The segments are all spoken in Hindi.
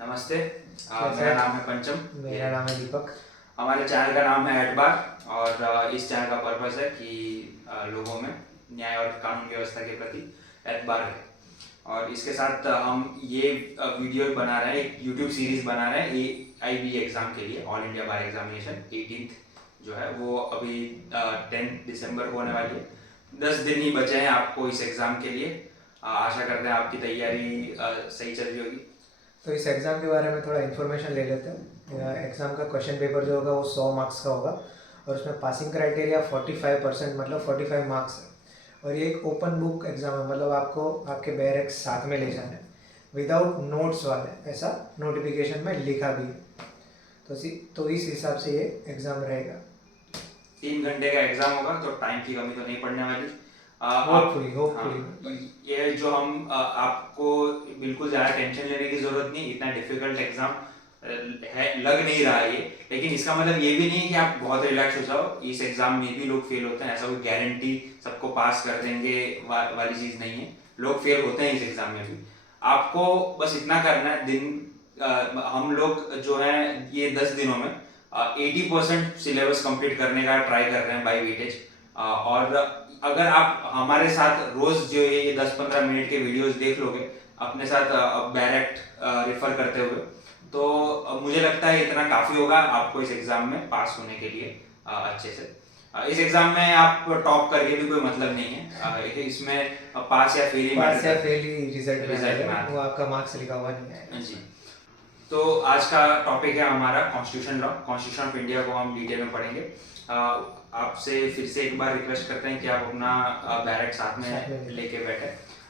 नमस्ते। कैसे मेरा हैं? नाम है पंचम। मेरा नाम है दीपक। हमारे चैनल का नाम है एटबार और इस चैनल का पर्पस है कि लोगों में न्याय और कानून व्यवस्था के प्रति एतबार है। और इसके साथ हम ये वीडियो बना रहे हैं, एक यूट्यूब सीरीज बना रहे हैं AIB एग्ज़ाम के लिए, ऑल इंडिया बार एग्जामिनेशन 18th जो है वो अभी 10 दिसंबर को होने वाली है। 10 दिन ही बचे हैं आपको इस एग्ज़ाम के लिए। आशा करते हैं आपकी तैयारी सही चल रही होगी। तो इस एग्ज़ाम के बारे में थोड़ा इन्फॉर्मेशन ले लेते हैं। एग्ज़ाम का क्वेश्चन पेपर जो होगा वो 100 मार्क्स का होगा और उसमें पासिंग क्राइटेरिया 45% मतलब 45 मार्क्स है। और ये एक ओपन बुक एग्ज़ाम है, मतलब आपको आपके बैरक्स साथ में ले जाना है विदाउट नोट्स वाले, ऐसा नोटिफिकेशन में लिखा भी है। तो इस हिसाब से ये एग्ज़ाम रहेगा। 3 घंटे का एग्जाम होगा तो टाइम की कमी तो नहीं पड़ने वाली। होपफुली हाँ, ये जो हम आपको बिल्कुल ज़्यादा टेंशन लेने की ज़रूरत नहीं, इतना डिफिकल्ट एग्जाम है लग नहीं रहा है ये। लेकिन इसका मतलब ये भी नहीं कि आप बहुत रिलैक्स हो जाओ। इस एग्जाम में भी लोग फेल होते हैं, ऐसा कोई गारंटी सबको पास कर देंगे वाली चीज़ नहीं है। लोग फेल होते हैं इस एग्जाम में भी। आपको बस इतना करना है, हम लोग जो है ये 10 दिनों में 80% सिलेबस कंप्लीट करने का ट्राई कर रहे हैं बाई वेटेज। और अगर आप हमारे साथ रोज जो ये 10-15 मिनट के वीडियोस देख लोगे अपने साथ डायरेक्ट रेफर करते हुए, तो मुझे लगता है इतना काफ़ी होगा आपको इस एग्ज़ाम में पास होने के लिए अच्छे से। इस एग्ज़ाम में आप टॉप करके भी कोई मतलब नहीं है। इसमें पास या फेल ही रिजल्ट में रिजल्ट आएगा, में आता वो आपका मार्क्स लिखा हुआ नहीं आएगा। है जी। तो आज का टॉपिक है हमारा constitution law, constitution of India को हम डिटेल में पढ़ेंगे। आपसे फिर से एक बार रिक्वेस्ट करते हैं कि आप अपना बैरक साथ में लेके बैठे।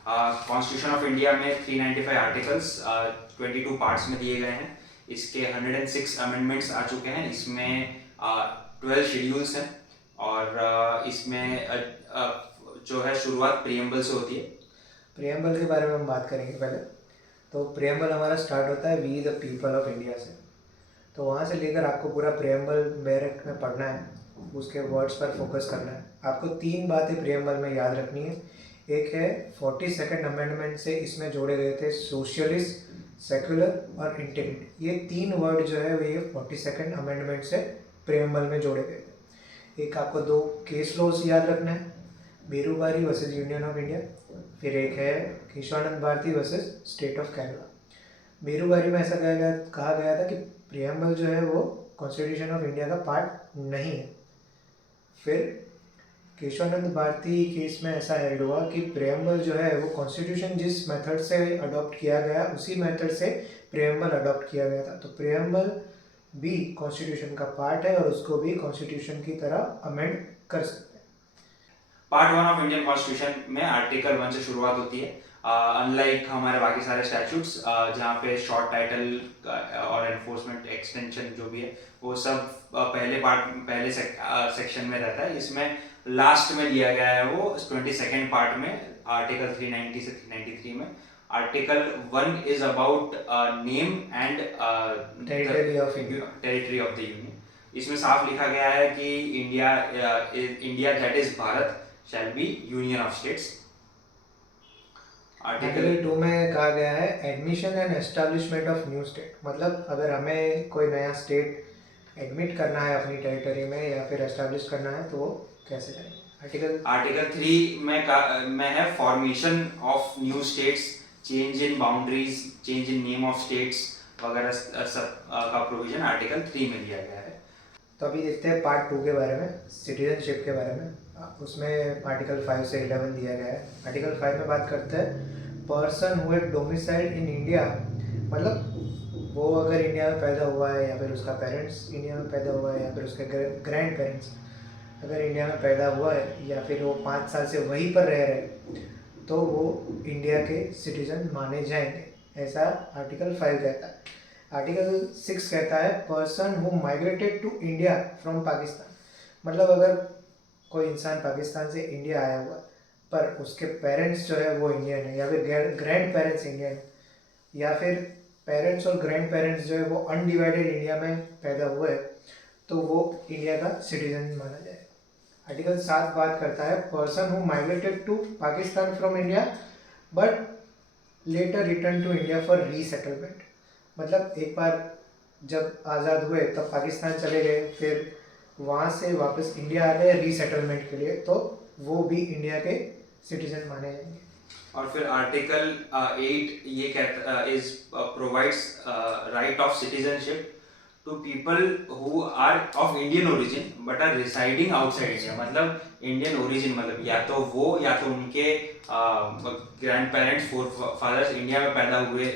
कॉन्स्टिट्यूशन ऑफ इंडिया में 395 आर्टिकल्स 22 पार्ट्स में दिए गए हैं। इसके 106 अमेंडमेंट्स आ चुके हैं। इसमें 12 शेड्यूल्स हैं और इसमें जो है शुरुआत प्रियम्बल से होती है। प्रियम्बल के बारे में हम बात करेंगे पहले। तो प्रियम्बल हमारा स्टार्ट होता है we the people of India से। तो वहाँ से लेकर आपको पूरा प्रियम्बल बैरक में पढ़ना है, उसके वर्ड्स पर फोकस करना है। आपको 3 बातें प्रियम्बल में याद रखनी है। एक है 42nd अमेंडमेंट से इसमें जोड़े गए थे सोशलिस्ट, सेक्युलर और इंटीग्रिटी। ये 3 वर्ड जो है वो ये 42nd अमेंडमेंट से प्रियम्बल में जोड़े गए थे। एक आपको 2 केस लॉज याद रखना है, Berubari versus union of India. फिर एक है Kesavananda Bharati versus state of Kerala. Berubari में ऐसा कहा गया था कि प्रियम्बल जो है वो कॉन्स्टिट्यूशन ऑफ इंडिया का पार्ट नहीं है। फिर केशवानंद भारती केस में ऐसा हेल्ड हुआ कि प्रियम्बल जो है वो कॉन्स्टिट्यूशन जिस मेथड से अडॉप्ट किया गया उसी मेथड से प्रियम्बल अडॉप्ट किया गया था। तो प्रियम्बल भी कॉन्स्टिट्यूशन का पार्ट है और उसको भी कॉन्स्टिट्यूशन की तरह अमेंड कर सकते हैं। पार्ट 1 ऑफ इंडियन कॉन्स्टिट्यूशन में आर्टिकल 1 से शुरुआत होती है। अनलाइक हमारे बाकी सारे स्टैट्यूट्स जहाँ पे शॉर्ट टाइटल और एनफोर्समेंट एक्सटेंशन जो भी है वो सब पहले सेक्शन में रहता है। इसमें लास्ट में लिया गया है वो 22nd पार्ट में, आर्टिकल 390 से 393 में। Article 1 is about name and territory of the union. इसमें साफ लिखा गया है कि India that is Bharat shall be union of states। Article 2 में कहा गया है admission and establishment of new state. मतलब अगर हमें कोई नया स्टेट एडमिट करना है अपनी टेरिटरी में या फिर एस्टैब्लिश करना है तो वो कैसे करेंगे। आर्टिकल 3 में है formation of new states, change in boundaries, change in name of states वगैरह सब का प्रोविजन आर्टिकल 3 में दिया गया है। तो अभी देखते हैं पार्ट 2 के बारे में, सिटीजनशिप के बारे में। उसमें आर्टिकल 5 से 11 दिया गया है। आर्टिकल 5 में बात करते हैं person who had domiciled in India, मतलब वो अगर इंडिया में पैदा हुआ है या फिर उसका पेरेंट्स इंडिया में पैदा हुआ है या फिर उसके ग्रैंड पेरेंट्स अगर इंडिया में पैदा हुआ है या फिर वो 5 साल से वहीं पर रह रहे तो वो इंडिया के सिटीजन माने जाएंगे, ऐसा आर्टिकल 5 कहता है। आर्टिकल 6 कहता है person who migrated to India from Pakistan. मतलब अगर कोई इंसान पाकिस्तान से इंडिया आया हुआ पर उसके पेरेंट्स जो है वो इंडियन है या फिर ग्रैंड पेरेंट्स इंडियन है या फिर पेरेंट्स और ग्रैंड पेरेंट्स जो है वो अनडिवाइडेड इंडिया में पैदा हुए तो वो इंडिया का सिटीजन माना जाए। आर्टिकल 7 बात करता है person who migrated to Pakistan from India but later return to India for resettlement. मतलब एक बार जब आज़ाद हुए तब पाकिस्तान चले गए, फिर वहाँ से वापस इंडिया आ गए रीसेटलमेंट के लिए, तो वो भी इंडिया के सिटीजन माने जाएंगे। और फिर आर्टिकल 8 ये कहता is provides right of citizenship to people who are of Indian origin but are residing outside India. मतलब इंडियन ओरिजिन मतलब या तो वो या तो उनके grandparents forefathers India में पैदा हुए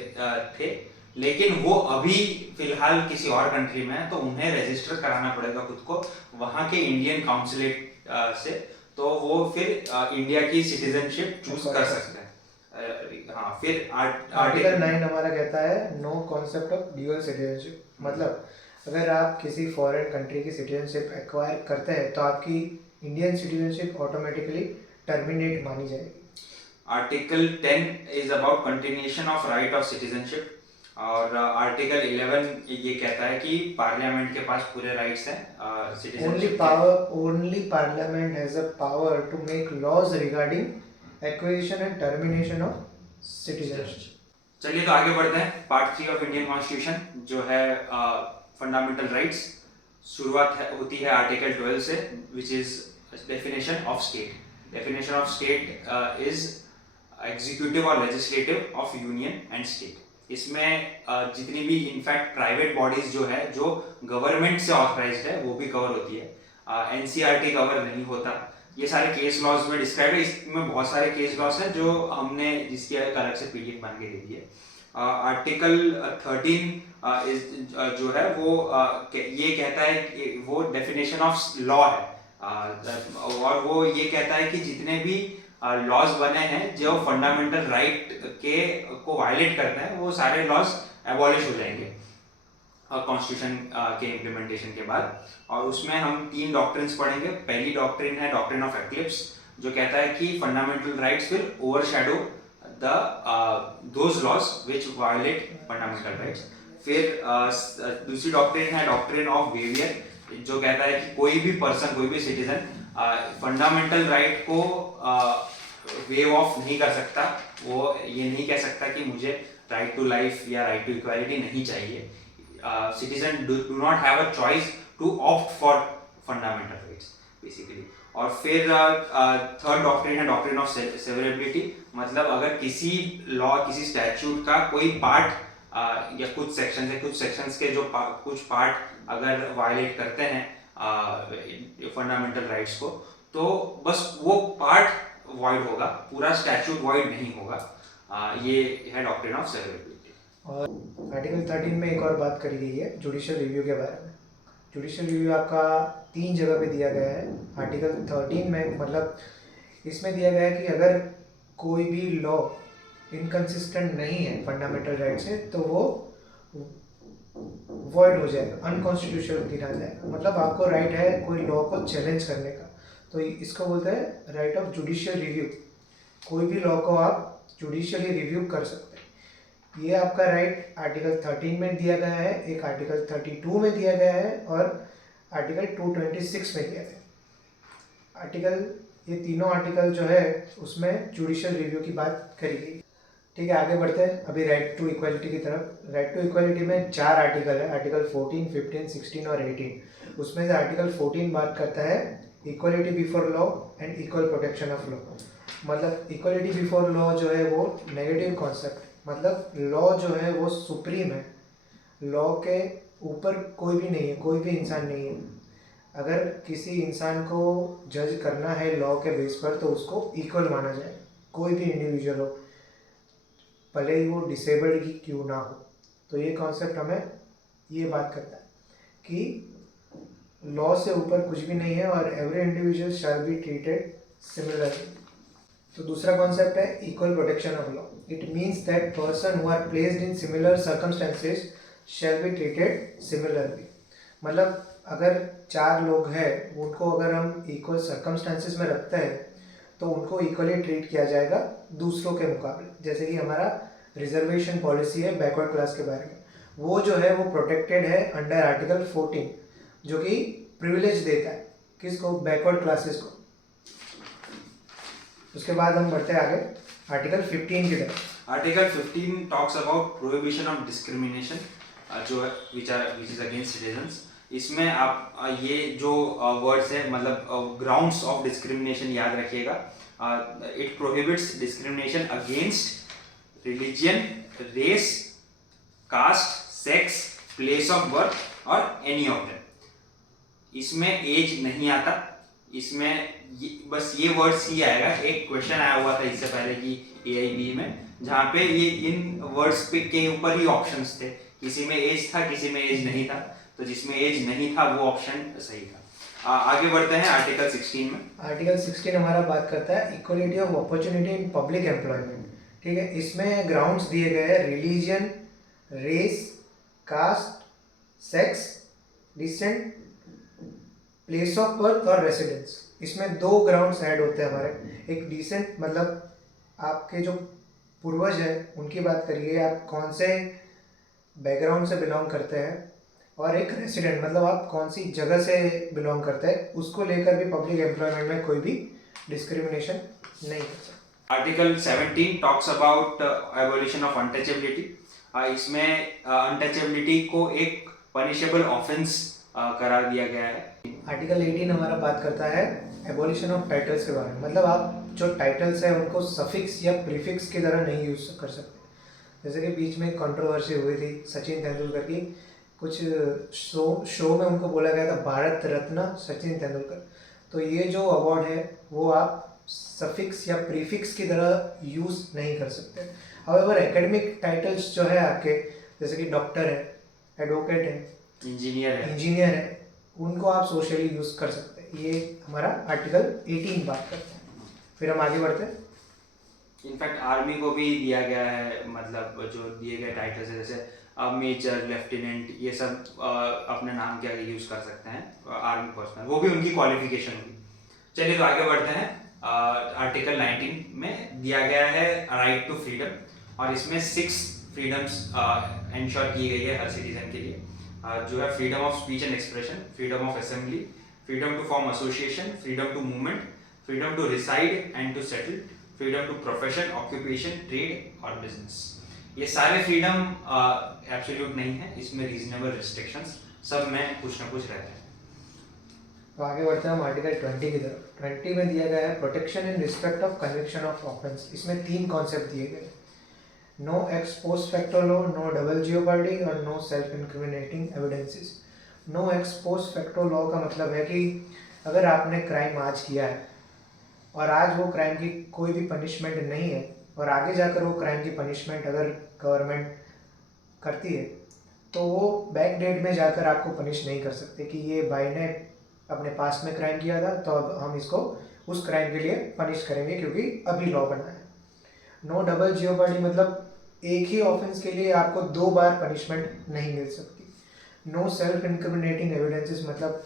थे, लेकिन वो अभी फिलहाल किसी और कंट्री में है, तो उन्हें रजिस्टर कराना पड़ेगा खुद को वहाँ के इंडियन काउंसलेट से, तो वो फिर इंडिया की सिटीजनशिप चूज कर सकते हैं। हाँ, फिर आर्टिकल 9 हमारा कहता है no concept of dual citizenship. मतलब अगर आप किसी फॉरेन कंट्री की सिटीजनशिप एक्वायर करते हैं तो आपकी इंडियन सिटीजनशिप ऑटोमेटिकली टर्मिनेट मानी जाएगी। Article 10 is about continuation of right of citizenship, और आर्टिकल 11 ये कहता है कि पार्लियामेंट के पास पूरे राइट्स हैं only parliament has a power to make laws regarding acquisition and termination of citizenship. चलिए तो आगे बढ़ते हैं। पार्ट 3 ऑफ इंडियन कॉन्स्टिट्यूशन जो है फंडामेंटल राइट्स, शुरुआत होती है आर्टिकल 12 से, which is definition of state. Definition of state is executive और legislative of union and state. इसमें जितनी भी इनफैक्ट प्राइवेट बॉडीज जो है जो गवर्नमेंट से ऑथराइज्ड है वो भी कवर होती है। एनसीईआरटी कवर नहीं होता। ये सारे केस लॉज में डिस्क्राइब है। इसमें बहुत सारे केस लॉज हैं जो हमने जिसकी एक अलग से पीडीएफ बन के दे दी है। आर्टिकल 13 जो है वो ये कहता है कि वो डेफिनेशन ऑफ लॉ है, और वो ये कहता है कि जितने भी लॉज बने हैं जो फंडामेंटल राइट के को वायलेट करते हैं वो सारे लॉज एबॉलिश हो जाएंगे कॉन्स्टिट्यूशन के इम्प्लीमेंटेशन के बाद। और उसमें हम 3 डॉक्ट्रिन्स पढ़ेंगे। पहली डॉक्ट्रिन है डॉक्ट्रिन ऑफ एक्लिप्स, जो कहता है कि fundamental rights will overshadow the those laws which violate fundamental rights. फिर दूसरी डॉक्ट्रिन है डॉक्ट्रिन ऑफ वेवियर, जो कहता है कि कोई भी पर्सन, कोई भी सिटीजन फंडामेंटल राइट को वेव ऑफ नहीं कर सकता। वो ये नहीं कह सकता कि मुझे राइट टू लाइफ या राइट टू इक्वालिटी नहीं चाहिए। Citizen do not have a choice to opt for fundamental rights basically. और फिर थर्ड डॉक्ट्रिन है डॉक्ट्रिन ऑफ सेवरेबिलिटी। मतलब अगर किसी लॉ, किसी स्टैट्यूट का कोई पार्ट या कुछ सेक्शन है, कुछ सेक्शंस के जो कुछ पार्ट अगर वायलेट करते हैं फंडामेंटल राइट्स को, तो बस वो पार्ट वॉइड होगा, पूरा स्टैट्यूट वॉइड नहीं होगा। ये है डॉक्ट्रिन ऑफ सेवरेबिलिटी। और आर्टिकल 13 में एक और बात करी गई है जुडिशियल रिव्यू के बारे में। जुडिशियल रिव्यू आपका 3 जगह पे दिया गया है आर्टिकल 13 में। मतलब इसमें दिया गया है कि अगर कोई भी लॉ इनकंसिस्टेंट नहीं है फंडामेंटल राइट से तो वो वॉइड हो जाएगा, अनकॉन्स्टिट्यूशनल गिना जाएगा। मतलब आपको राइट है कोई लॉ को चैलेंज करने का, तो इसको बोलते हैं राइट ऑफ जुडिशियल रिव्यू। कोई भी लॉ को आप जुडिशियली रिव्यू कर सकते हैं। ये आपका राइट आर्टिकल 13 में दिया गया है, एक आर्टिकल 32 में दिया गया है और आर्टिकल 226 में दिया गया है। आर्टिकल, ये तीनों आर्टिकल जो है उसमें जुडिशियल रिव्यू की बात करी गई। ठीक है, आगे बढ़ते हैं अभी राइट टू इक्वालिटी की तरफ। राइट टू इक्वालिटी में 4 आर्टिकल है, आर्टिकल 14, 15, 16 और 18। उसमें से आर्टिकल 14 बात करता है equality before law and equal protection of law. मतलब इक्वालिटी बिफोर लॉ जो है वो नेगेटिव कॉन्सेप्ट, मतलब लॉ जो है वो सुप्रीम है, लॉ के ऊपर कोई भी नहीं है, कोई भी इंसान नहीं है। अगर किसी इंसान को जज करना है लॉ के बेस पर तो उसको इक्वल माना जाए, कोई भी इंडिविजुअल हो, भले ही वो डिसेबल्ड ही क्यों ना हो। तो ये कॉन्सेप्ट हमें ये बात करता है कि लॉ से ऊपर कुछ भी नहीं है और every individual shall be treated similarly. तो दूसरा कॉन्सेप्ट है equal protection of law. It means that person who are placed in similar circumstances shall be treated similarly. मतलब अगर 4 लोग हैं, उनको अगर हम इक्वल सर्कमस्टेंसेस में रखते हैं तो उनको इक्वली ट्रीट किया जाएगा दूसरों के मुकाबले। जैसे कि हमारा रिजर्वेशन पॉलिसी है बैकवर्ड क्लास के बारे में, वो जो है वो प्रोटेक्टेड है अंडर आर्टिकल 14, जो कि प्रिविलेज देता है किसको, बैकवर्ड क्लासेस को। उसके बाद हम बढ़ते हैं आगे आर्टिकल 15 की तरफ। Article 15 talks about prohibition of discrimination जो है विच इज अगेंस्ट सिटीजन्स। इसमें आप ये जो वर्ड्स है मतलब ग्राउंड्स ऑफ डिस्क्रिमिनेशन याद रखिएगा। It prohibits discrimination against religion, race, caste, sex, place of birth और एनी ऑफ देम। इसमें एज नहीं आता, इसमें बस ये वर्ड्स ही आएगा। एक क्वेश्चन आया हुआ था इससे पहले कि AIB में, जहाँ पे ये इन वर्ड्स पे के ऊपर ही ऑप्शंस थे, किसी में एज था किसी में एज नहीं था, तो जिसमें एज नहीं था वो ऑप्शन सही था। आगे बढ़ते हैं आर्टिकल 16 में। आर्टिकल 16 हमारा बात करता है equality of opportunity in public employment. ठीक है, इसमें ग्राउंड्स दिए गए हैं religion, race, caste, sex, descent, place of birth और रेसिडेंस। इसमें 2 ग्राउंड्स ऐड होते हैं हमारे। एक डिसेंट मतलब आपके जो पूर्वज हैं उनकी बात करिए, आप कौन से बैकग्राउंड से बिलोंग करते हैं, और एक रेसिडेंट मतलब आप कौन सी जगह से बिलोंग करते हैं, उसको लेकर भी पब्लिक एम्प्लॉयमेंट में कोई भी डिस्क्रिमिनेशन नहीं कर सकता। Article 17 talks about abolition of untouchability. इसमें अनटचेबिलिटी को एक पनिशेबल ऑफेंस करार दिया गया है। आर्टिकल 18 हमारा बात करता है एबोलिशन ऑफ टाइटल्स के बारे में। मतलब आप जो टाइटल्स है उनको सफिक्स या प्रीफिक्स की तरह नहीं यूज कर सकते। जैसे कि बीच में कंट्रोवर्सी हुई थी सचिन तेंदुलकर की, कुछ शो में उनको बोला गया था भारत रत्न सचिन तेंदुलकर। तो ये जो अवार्ड है वो आप सफिक्स या प्रीफिक्स की तरह यूज नहीं कर सकते। हाउएवर एकेडमिक टाइटल्स जो है आपके, जैसे कि डॉक्टर है, एडवोकेट है, इंजीनियर है, उनको आप सोशली यूज कर सकते हैं। ये हमारा आर्टिकल 18 बात करता है। फिर हम आगे बढ़ते हैं। इनफैक्ट आर्मी को भी दिया गया है, मतलब जो दिए गए टाइटल्स है जैसे मेजर, लेफ्टिनेंट, ये सब अपने नाम के आगे यूज कर सकते हैं आर्मी पर्सनल, वो भी उनकी क्वालिफिकेशन होगी। चलिए तो आगे बढ़ते हैं। आर्टिकल 19 में दिया गया है राइट टू फ्रीडम, और इसमें 6 फ्रीडम्स इंश्योर की गई है हर सिटीजन के लिए, जो है freedom of speech and expression, freedom of assembly, freedom to form association, freedom to movement, freedom to reside and to settle, freedom to profession, occupation, trade और बिजनेस। ये सारे फ्रीडम एब्सोल्यूट नहीं है, इसमें रीजनेबल रिस्ट्रिक्शंस सब में कुछ ना कुछ रहते हैं। तो आगे बढ़ते हैं हम आर्टिकल 20 की तरफ। 20 में दिया गया है protection in respect of conviction of offence. इसमें 3 कॉन्सेप्ट दिए गए, no ex post facto law, no double jeopardy और no self incriminating evidences. No ex post facto law का मतलब है कि अगर आपने क्राइम आज किया है और आज वो क्राइम की कोई भी पनिशमेंट नहीं है, और आगे जाकर वो क्राइम की पनिशमेंट अगर गवर्नमेंट करती है, तो वो बैक डेट में जाकर आपको पनिश नहीं कर सकते कि ये भाई ने अपने पास में क्राइम किया था तो अब हम इसको उस क्राइम के लिए पनिश करेंगे क्योंकि अभी लॉ बना है। नो डबल जियोपार्डी मतलब एक ही ऑफेंस के लिए आपको 2 बार पनिशमेंट नहीं मिल सकती। नो सेल्फ इंक्रिमिनेटिंग एविडेंसेस मतलब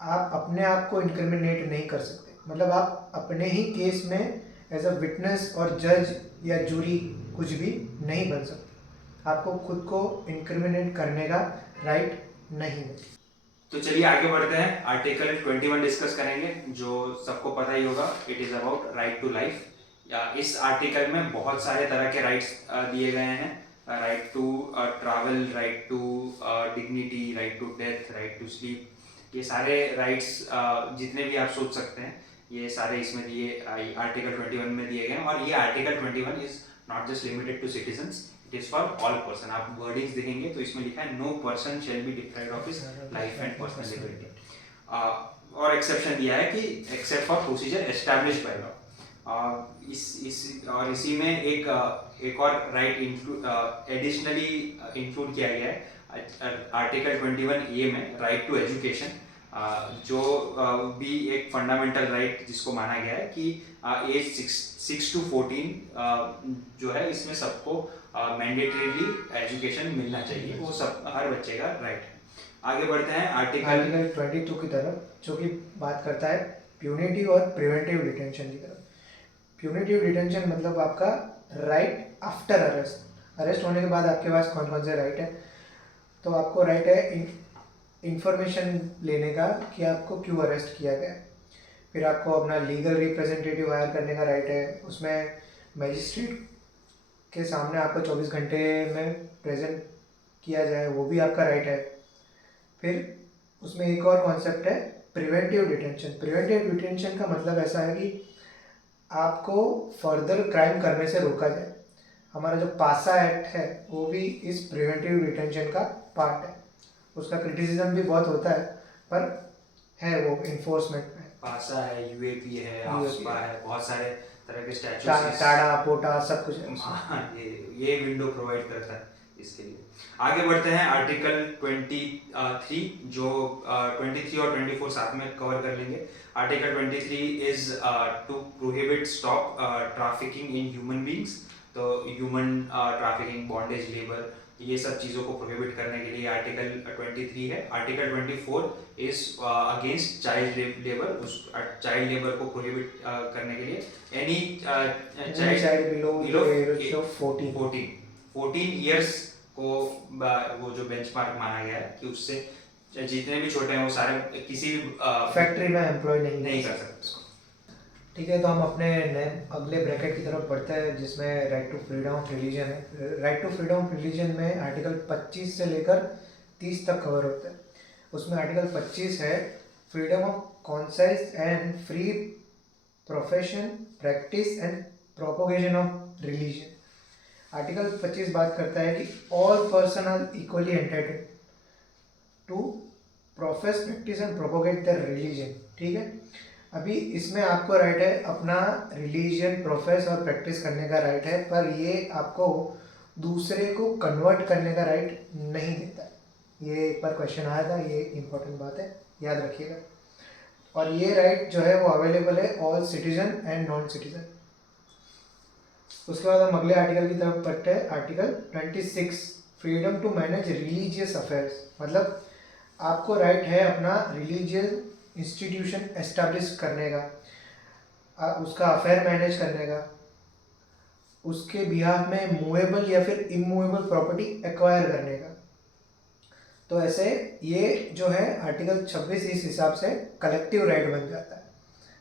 आप अपने आप को इंक्रिमिनेट नहीं कर सकते, मतलब आप अपने ही केस में एज अ विटनेस और जज या जूरी कुछ भी नहीं बन सकते। आपको खुद को इंक्रिमिनेट करने का राइट नहीं है। तो चलिए आगे बढ़ते हैं। आर्टिकल 21 डिस्कस करेंगे, जो सबको पता ही होगा। It is about right to life. या इस आर्टिकल में बहुत सारे तरह के राइट्स दिए गए हैं, right to travel, right to dignity, right to death, right to sleep. ये सारे राइट्स जितने भी आप सोच सकते हैं ये सारे इसमें दिए आर्टिकल 21 में दिए गए हैं। और ये article 21 is not just limited to citizens, it is for all person. आप वर्डिंग्स देखेंगे तो इसमें लिखा है no person shall be deprived of his life and personal liberty. और एक्सेप्शन दिया है कि except for procedure established by law. इसी में एक और राइट एडिशनली इंक्लूड किया गया है आर्टिकल 21A में, राइट टू एजुकेशन, जो भी एक फंडामेंटल राइट जिसको माना गया है कि एज 6 to 14 जो है इसमें सबको मैंडेटरीली एजुकेशन मिलना चाहिए, वो सब हर बच्चे का राइट है। आगे बढ़ते हैं आर्टिकल 22 की तरफ, जो कि बात करता है प्यूनिटिव और प्रिवेंटिव डिटेंशन की तरफ। प्यूनिटिव डिटेंशन मतलब आपका राइट आफ्टर अरेस्ट। अरेस्ट होने के बाद आपके पास कौन कौन से राइट है, तो आपको राइट है इंफॉर्मेशन लेने का कि आपको क्यों अरेस्ट किया गया। फिर आपको अपना लीगल रिप्रेजेंटेटिव हायर करने का राइट है, उसमें मजिस्ट्रेट के सामने आपको 24 घंटे में प्रेजेंट किया जाए, वो भी आपका राइट है। फिर उसमें एक और कॉन्सेप्ट है प्रिवेंटिव डिटेंशन। प्रिवेंटिव डिटेंशन का मतलब ऐसा है कि आपको फर्दर क्राइम करने से रोका जाए। हमारा जो पासा एक्ट है वो भी इस प्रिवेंटिव डिटेंशन का पार्ट है। उसका क्रिटिसिज्म भी बहुत होता है, पर है वो इन्फोर्समेंट में। पासा है, यूएपी है, आफ्सपा है, बहुत सारे तरह के टाड़ा पोटा सब कुछ है। हाँ, ये विंडो प्रोवाइड करता है इसके लिए। आगे बढ़ते हैं आर्टिकल 23, जो 23 और 24 साथ में कवर कर लेंगे। Article 23 is to prohibit stop trafficking in human beings. तो ह्यूमन ट्रैफिकिंग, बॉन्डेज, लेबर, ये सब चीज़ों को प्रोहिबिट करने के लिए आर्टिकल 23 है। Article 24 is against child labour. उस चाइल्ड लेबर को प्रोहिबिट करने के लिए any child below age of 14 years को वो जो बेंचमार्क माना गया है कि उससे जितने भी छोटे हैं वो सारे किसी भी फैक्ट्री में एम्प्लॉय नहीं कर सकते इसको। ठीक है, तो हम अपने अगले ब्रैकेट की तरफ बढ़ते हैं जिसमें right to freedom of religion है। Right to freedom of religion में आर्टिकल 25 से लेकर 30 तक कवर होता है। उसमें आर्टिकल 25 है freedom of conscience and free profession, practice and propagation of religion. Article 25 बात करता है कि all person are equally entitled to profess, practice and propagate their religion. ठीक है, अभी इसमें आपको राइट है अपना रिलीजन प्रोफेस और प्रैक्टिस करने का राइट है, पर ये आपको दूसरे को कन्वर्ट करने का राइट नहीं देता है। ये एक बार क्वेश्चन आया था, ये इंपॉर्टेंट बात है, याद रखिएगा। और ये राइट जो है वो अवेलेबल है all citizen and non citizen. उसके बाद हम अगले आर्टिकल की तरफ बढ़ते हैं। Article 26 freedom to manage religious affairs. मतलब आपको राइट है अपना रिलीजियस इंस्टीट्यूशन एस्टैब्लिश करने का, उसका अफेयर मैनेज करने का, उसके बिहाफ में मूवेबल या फिर इमूवेबल प्रॉपर्टी एक्वायर करने का। तो ऐसे ये जो है आर्टिकल 26 इस हिसाब से कलेक्टिव राइट बन जाता है,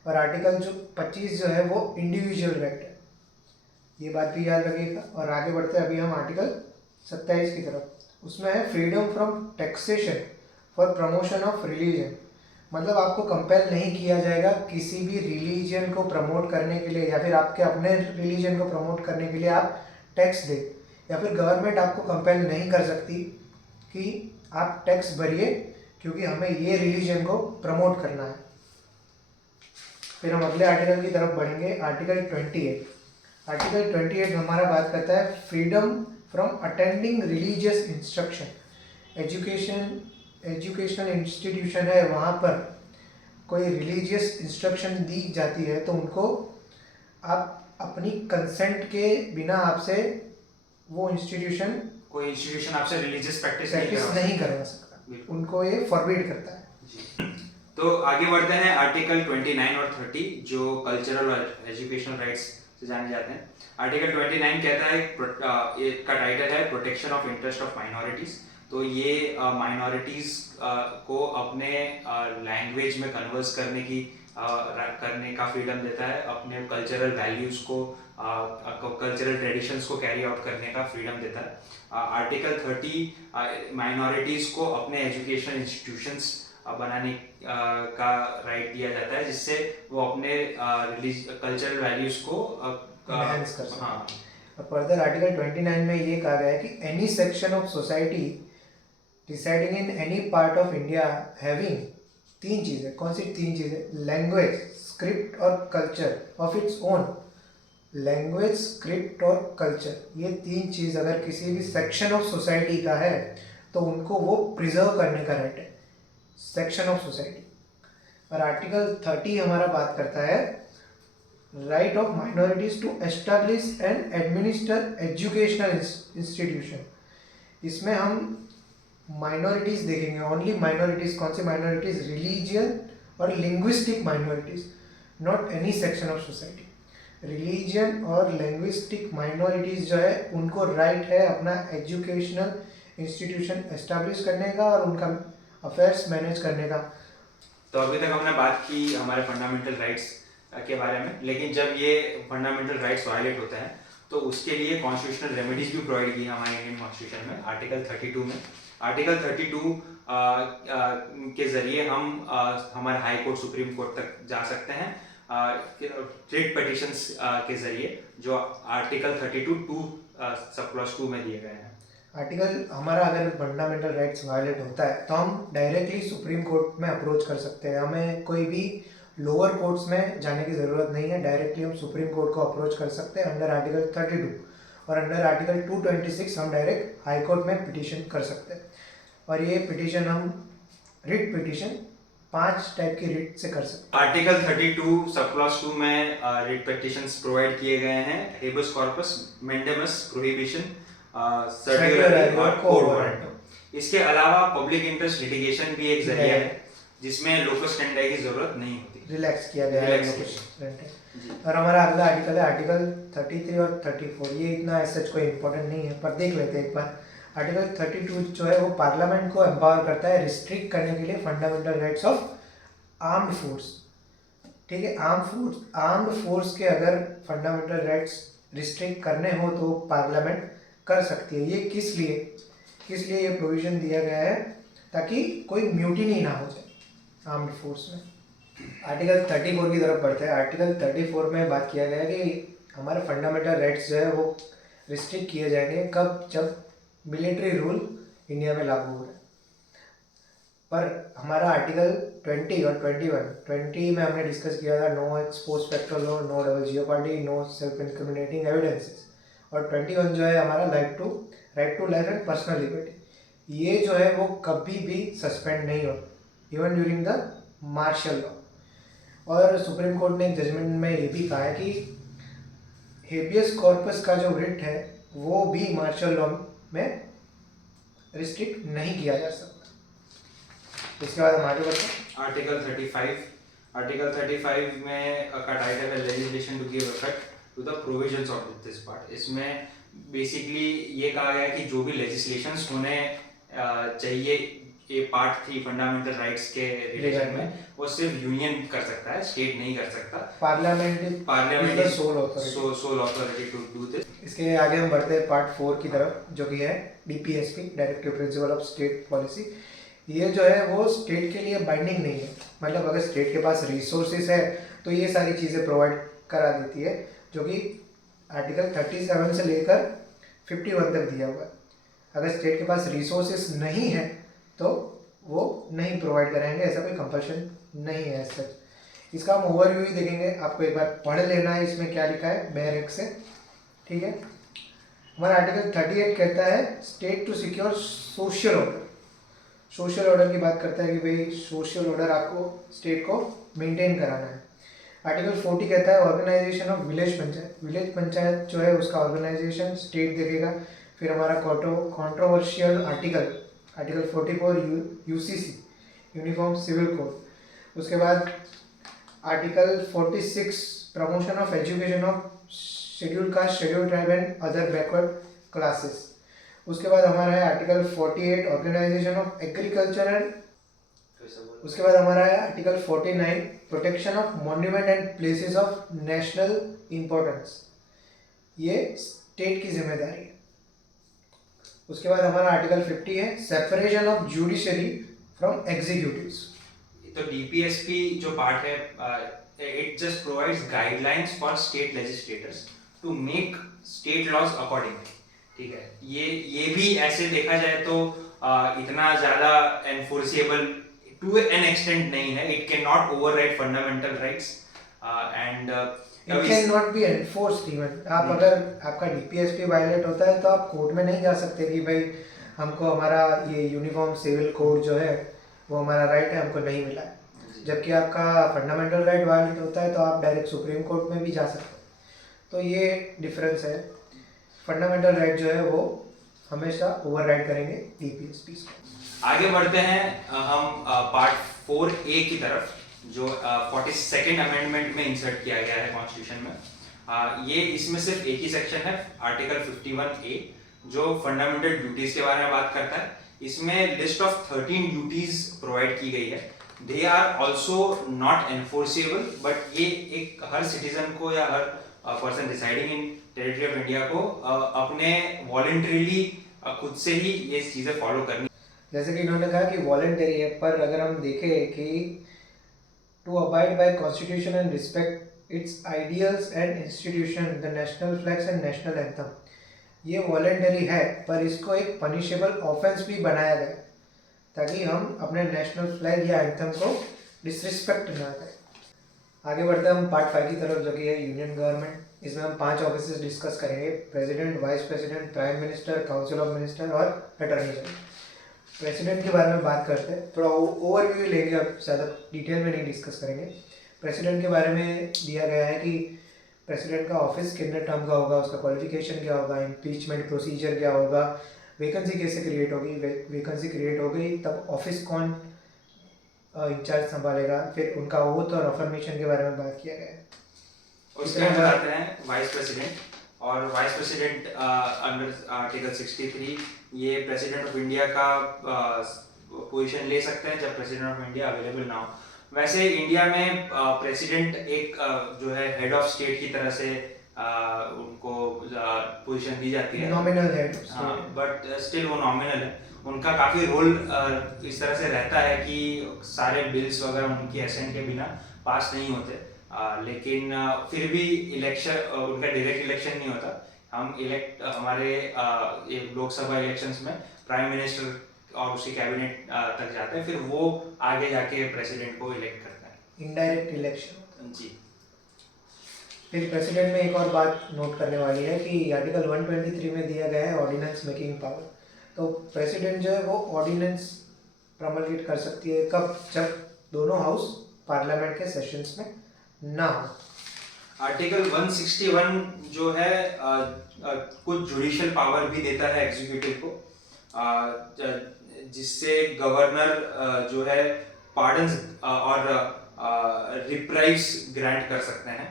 और आर्टिकल जो 25 जो है वो इंडिविजुअल राइट है। ये बात भी याद रखिएगा। और आगे बढ़ते हैं अभी हम आर्टिकल 27 की तरफ। उसमें है freedom from taxation for promotion of religion. मतलब आपको कंपेल नहीं किया जाएगा किसी भी रिलीजन को प्रमोट करने के लिए, या फिर आपके अपने रिलीजन को प्रमोट करने के लिए आप टैक्स दें, या फिर गवर्नमेंट आपको कंपेल नहीं कर सकती कि आप टैक्स भरिए क्योंकि हमें ये रिलीजन को प्रमोट करना है। फिर हम अगले आर्टिकल की तरफ बढ़ेंगे। आर्टिकल 28। आर्टिकल 28 हमारा बात करता है freedom from attending religious instruction. Educational institution है, वहाँ पर कोई रिलीजियस इंस्ट्रक्शन दी जाती है तो उनको आप अपनी कंसेंट के बिना आपसे वो इंस्टीट्यूशन कोई इंस्टीट्यूशन आपसे रिलीजियस प्रैक्टिस नहीं करवा सकता, उनको ये फॉरबिड करता है जी। तो आगे बढ़ते हैं आर्टिकल 29 और 30 जो कल्चरल और एजुकेशनल राइट्स से जाने जाते हैं। आर्टिकल 29 कहता है, इसका टाइटल है protection of interest of minorities. तो ये माइनॉरिटीज को अपने लैंग्वेज में कन्वर्स करने का फ्रीडम देता है, अपने कल्चरल वैल्यूज को, कल्चरल ट्रेडिशंस को कैरी आउट करने का फ्रीडम देता है। आर्टिकल 30 माइनॉरिटीज को अपने एजुकेशनल इंस्टीट्यूशंस बनाने का राइट दिया जाता है, जिससे वो अपने कल्चरल वैल्यूज को एनहांस कर सकते हैं। फर्दर आर्टिकल 29 में ये कहा गया है कि any section of society residing in any part of India having, तीन चीज़ें, कौन सी तीन चीज़ें? लैंग्वेज, स्क्रिप्ट और culture of its own. Language, script और कल्चर, ये तीन चीज़ अगर किसी भी सेक्शन ऑफ सोसाइटी का है तो उनको वो प्रिजर्व करने का राइट है, सेक्शन ऑफ सोसाइटी। और आर्टिकल 30 हमारा बात करता है right of minorities to establish and administer educational institution. इसमें हम माइनॉरिटीज देखेंगे, ओनली माइनॉरिटीज। कौन सी माइनॉरिटीज? रिलीजियन और linguistic minorities, not any section of society. Religion और लिंग्विस्टिक माइनॉरिटीज जो है उनको राइट है अपना एजुकेशनल इंस्टीट्यूशन एस्टैब्लिश करने का और उनका अफेयर्स मैनेज करने का। तो अभी तक हमने बात की हमारे फंडामेंटल राइट्स के बारे में, लेकिन जब ये फंडामेंटल राइट्स वायलेट होते हैं तो उसके लिए कॉन्स्टिट्यूशनल रेमेडीज भी प्रोवाइड की है हमारे इंडियन कॉन्स्टिट्यूशन में आर्टिकल 32 में। आर्टिकल 32 के जरिए हम हमारे हाई कोर्ट सुप्रीम कोर्ट तक जा सकते हैं रिट पिटिशंस के जरिए, जो आर्टिकल 32 सब क्लॉज 2 में दिए गए हैं। आर्टिकल हमारा अगर फंडामेंटल राइट्स वायलेट होता है तो हम डायरेक्टली सुप्रीम कोर्ट में अप्रोच कर सकते हैं। हमें कोई भी लोअर कोर्ट्स में जाने की ज़रूरत नहीं है, डायरेक्टली हम सुप्रीम कोर्ट को अप्रोच कर सकते हैं अंडर आर्टिकल 32, और अंडर आर्टिकल 226 हम डायरेक्ट हाई कोर्ट में पिटिशन कर सकते हैं। और ये पिटिशन हम रिट पिटिशन 5 टाइप की रिट से कर सकते हैं। आर्टिकल 32 सब क्लॉज 2 में रिट पिटिशंस प्रोवाइड किए गए हैं, हेबियस कॉर्पस, मेंडेमस, प्रोहिबिशन, सर्टिलरी और कोड वारंट। इसके अलावा पब्लिक इंटरेस्ट लिटिगेशन भी एक जरिया है जिसमें लोकस स्टैंडर्ड की जरूरत नहीं होती, रिलैक्स किया गया है लोकस स्टैंडर्ड। और हमारा अगला आर्टिकल है आर्टिकल 33 और 34। ये इतना ऐसा कोई इंपॉर्टेंट नहीं है, पर देख लेते हैं एक बार। आर्टिकल 32 जो है वो पार्लियामेंट को एम्पावर करता है रिस्ट्रिक्ट करने के लिए fundamental rights of armed force. ठीक है, आर्म्ड फोर्स के अगर फंडामेंटल राइट्स रिस्ट्रिक्ट करने हो तो पार्लियामेंट कर सकती है। ये किस लिए ये प्रोविजन दिया गया है, ताकि कोई म्यूटिनी ना हो जाए आर्म्ड फोर्स में। आर्टिकल 34 की तरफ बढ़ते हैं। आर्टिकल 34 में बात किया गया है कि हमारे फंडामेंटल राइट्स जो है वो रिस्ट्रिक्ट किए जाएंगे कब, जब मिलिट्री रूल इंडिया में लागू हो रहा है। पर हमारा आर्टिकल 20 और 20 में हमने डिस्कस किया था no expose petrol, no double jeopardy, no self incriminating evidences. और 21 जो है हमारा right to life and personal liberty. ये जो है वो कभी भी सस्पेंड नहीं हो, even during the martial law. और सुप्रीम कोर्ट ने जजमेंट में ये भी कहा है कि हेबियस कॉर्पस का जो रिट है वो भी मार्शल लॉ में रिस्ट्रिक्ट नहीं किया जा सकता। इसके बाद हम आगे बढ़ते हैं। आर्टिकल 35 में का टाइटल है legislation to give effect to the provisions of this part. इसमें बेसिकली ये कहा गया है कि जो भी लेजिस्लेशंस होने चाहिए ये पार्ट 3 फंडामेंटल राइट्स के रिलेशन में, वो सिर्फ यूनियन कर सकता है, स्टेट नहीं कर सकता। Parliament sole authority to do this. इसके आगे हम बढ़ते हैं पार्ट 4 की तरफ, जो कि है DPSP, directive principle of state policy. ये जो है वो स्टेट के लिए बाइंडिंग नहीं है, मतलब अगर स्टेट के पास रिसोर्सेज है तो ये सारी चीज़ें प्रोवाइड करा देती है, जो कि आर्टिकल 37 से लेकर 51 तक दिया हुआ है। अगर स्टेट के पास रिसोर्सेज नहीं है तो वो नहीं प्रोवाइड कराएंगे, ऐसा कोई कंपल्शन नहीं है सच। इसका हम ओवरव्यू ही देखेंगे, आपको एक बार पढ़ लेना है इसमें क्या लिखा है बैरक से। ठीक है, हमारा आर्टिकल 38 कहता है state to secure social order. Social order की बात करता है कि भाई सोशल ऑर्डर आपको स्टेट को मेंटेन कराना है। आर्टिकल 40 कहता है organisation of village panchayat. Village panchayat जो है उसका ऑर्गेनाइजेशन स्टेट देखेगा। फिर हमारा controversial article 44 UCC, uniform civil code. उसके बाद article 46 promotion of education of schedule caste, schedule tribe and other backward classes. उसके बाद हमारा है article 48 organization of agriculture and, उसके बाद हमारा है article 49 protection of monument and places of national importance. ये स्टेट की जिम्मेदारी है। उसके बाद हमारा आर्टिकल 50 है separation of judiciary from executives. तो DPSP जो पार्ट है it just provides guidelines for state legislators to make state laws accordingly. ठीक है, ये भी ऐसे देखा जाए तो इतना ज़्यादा एनफोर्सेबल टू एन एक्सटेंट नहीं है। It can not override fundamental rights and it can not be enforced even. आप अगर आपका DPSP वायलेट होता है तो आप कोर्ट में नहीं जा सकते कि भाई हमको हमारा ये यूनिफॉर्म सिविल कोड जो है वो हमारा राइट है, हमको नहीं मिला है। जबकि आपका फंडामेंटल राइट वायलेट होता है तो आप डायरेक्ट सुप्रीम कोर्ट में भी जा सकते हैं। तो ये डिफरेंस है। फंडामेंटल राइट जो है वो हमेशा ओवरराइड करेंगे DPSP को। आगे बढ़ते हैं हम पार्ट 4A की तरफ, जो 42nd अमेंडमेंट में इंसर्ट किया गया है कॉन्स्टिट्यूशन में। ये इसमें सिर्फ एक ही सेक्शन है, आर्टिकल 51A, जो फंडामेंटल ड्यूटीज के बारे में बात करता है। इसमें लिस्ट ऑफ 13 ड्यूटीज प्रोवाइड की गई है। They are also not enforceable, but ये एक हर सिटीजन को या हर person residing in territory of India को अपने वॉलंटरीली खुद से ही ये चीज़ें फॉलो करनी। जैसे कि इन्होंने कहा कि वॉलंटरी है, पर अगर हम देखें कि to abide by constitution and respect its ideals and institution the national flags and national anthem, ये वॉलंटरी है पर इसको एक पनिशेबल ऑफेंस भी बनाया गया है ताकि हम अपने नेशनल फ्लैग या एंथम को डिसरिस्पेक्ट ना करें। आगे बढ़ते हैं हम पार्ट 5 की तरफ, जो कि है यूनियन गवर्नमेंट। इसमें हम 5 ऑफिसेस डिस्कस करेंगे: president, vice president, prime minister, council of minister और अटॉर्नी जनरल। प्रेसिडेंट के बारे में बात करते हैं, थोड़ा ओवरव्यू लेंगे, अब ज़्यादा डिटेल में नहीं डिस्कस करेंगे। प्रेसिडेंट के बारे में दिया गया है कि प्रेसिडेंट का ऑफिस कितने टर्म का होगा, उसका क्वालिफिकेशन क्या होगा, इम्पीचमेंट प्रोसीजर क्या होगा, वैकेंसी कैसे क्रिएट होगी, वैकेंसी क्रिएट हो गई तब ऑफिस कौन इंचार्ज संभालेगा, फिर उनका ओथ और अफर्मेशन के बारे में बात किया गया है। उसके बाद आते हैं वाइस प्रेसिडेंट। और वाइस प्रेसिडेंट अंडर आर्टिकल 63 ये प्रेसिडेंट ऑफ इंडिया का पोजीशन ले सकते हैं जब प्रेसिडेंट ऑफ इंडिया अवेलेबल ना हो। वैसे इंडिया में प्रेसिडेंट एक जो है हेड ऑफ स्टेट की तरह से उनको पोजीशन दी जाती है, नॉमिनल हेड। हाँ, बट स्टिल वो नॉमिनल है। उनका काफ़ी रोल इस तरह से रहता है कि सारे बिल्स वगैरह उनकी एसेंट के बिना पास नहीं होते। लेकिन फिर भी इलेक्शन उनका डायरेक्ट इलेक्शन नहीं होता। हम इलेक्ट हमारे लोकसभा इलेक्शंस में प्राइम मिनिस्टर और उसकी कैबिनेट तक जाते हैं, फिर वो आगे जाके प्रेसिडेंट को इलेक्ट करता है, इनडायरेक्ट इलेक्शन जी। फिर प्रेसिडेंट में एक और बात नोट करने वाली है कि आर्टिकल 123 में दिया गया है ऑर्डिनेंस मेकिंग पावर। तो प्रेसिडेंट जो है वो ऑर्डिनेंस प्रमोलगेट कर सकती है कब, जब दोनों हाउस पार्लियामेंट के सेशंस में ना हो। आर्टिकल 161 जो है कुछ जुडिशियल पावर भी देता है एग्जीक्यूटिव को, जिससे गवर्नर जो है पार्डन्स और रिप्राइव्स ग्रांट कर सकते हैं।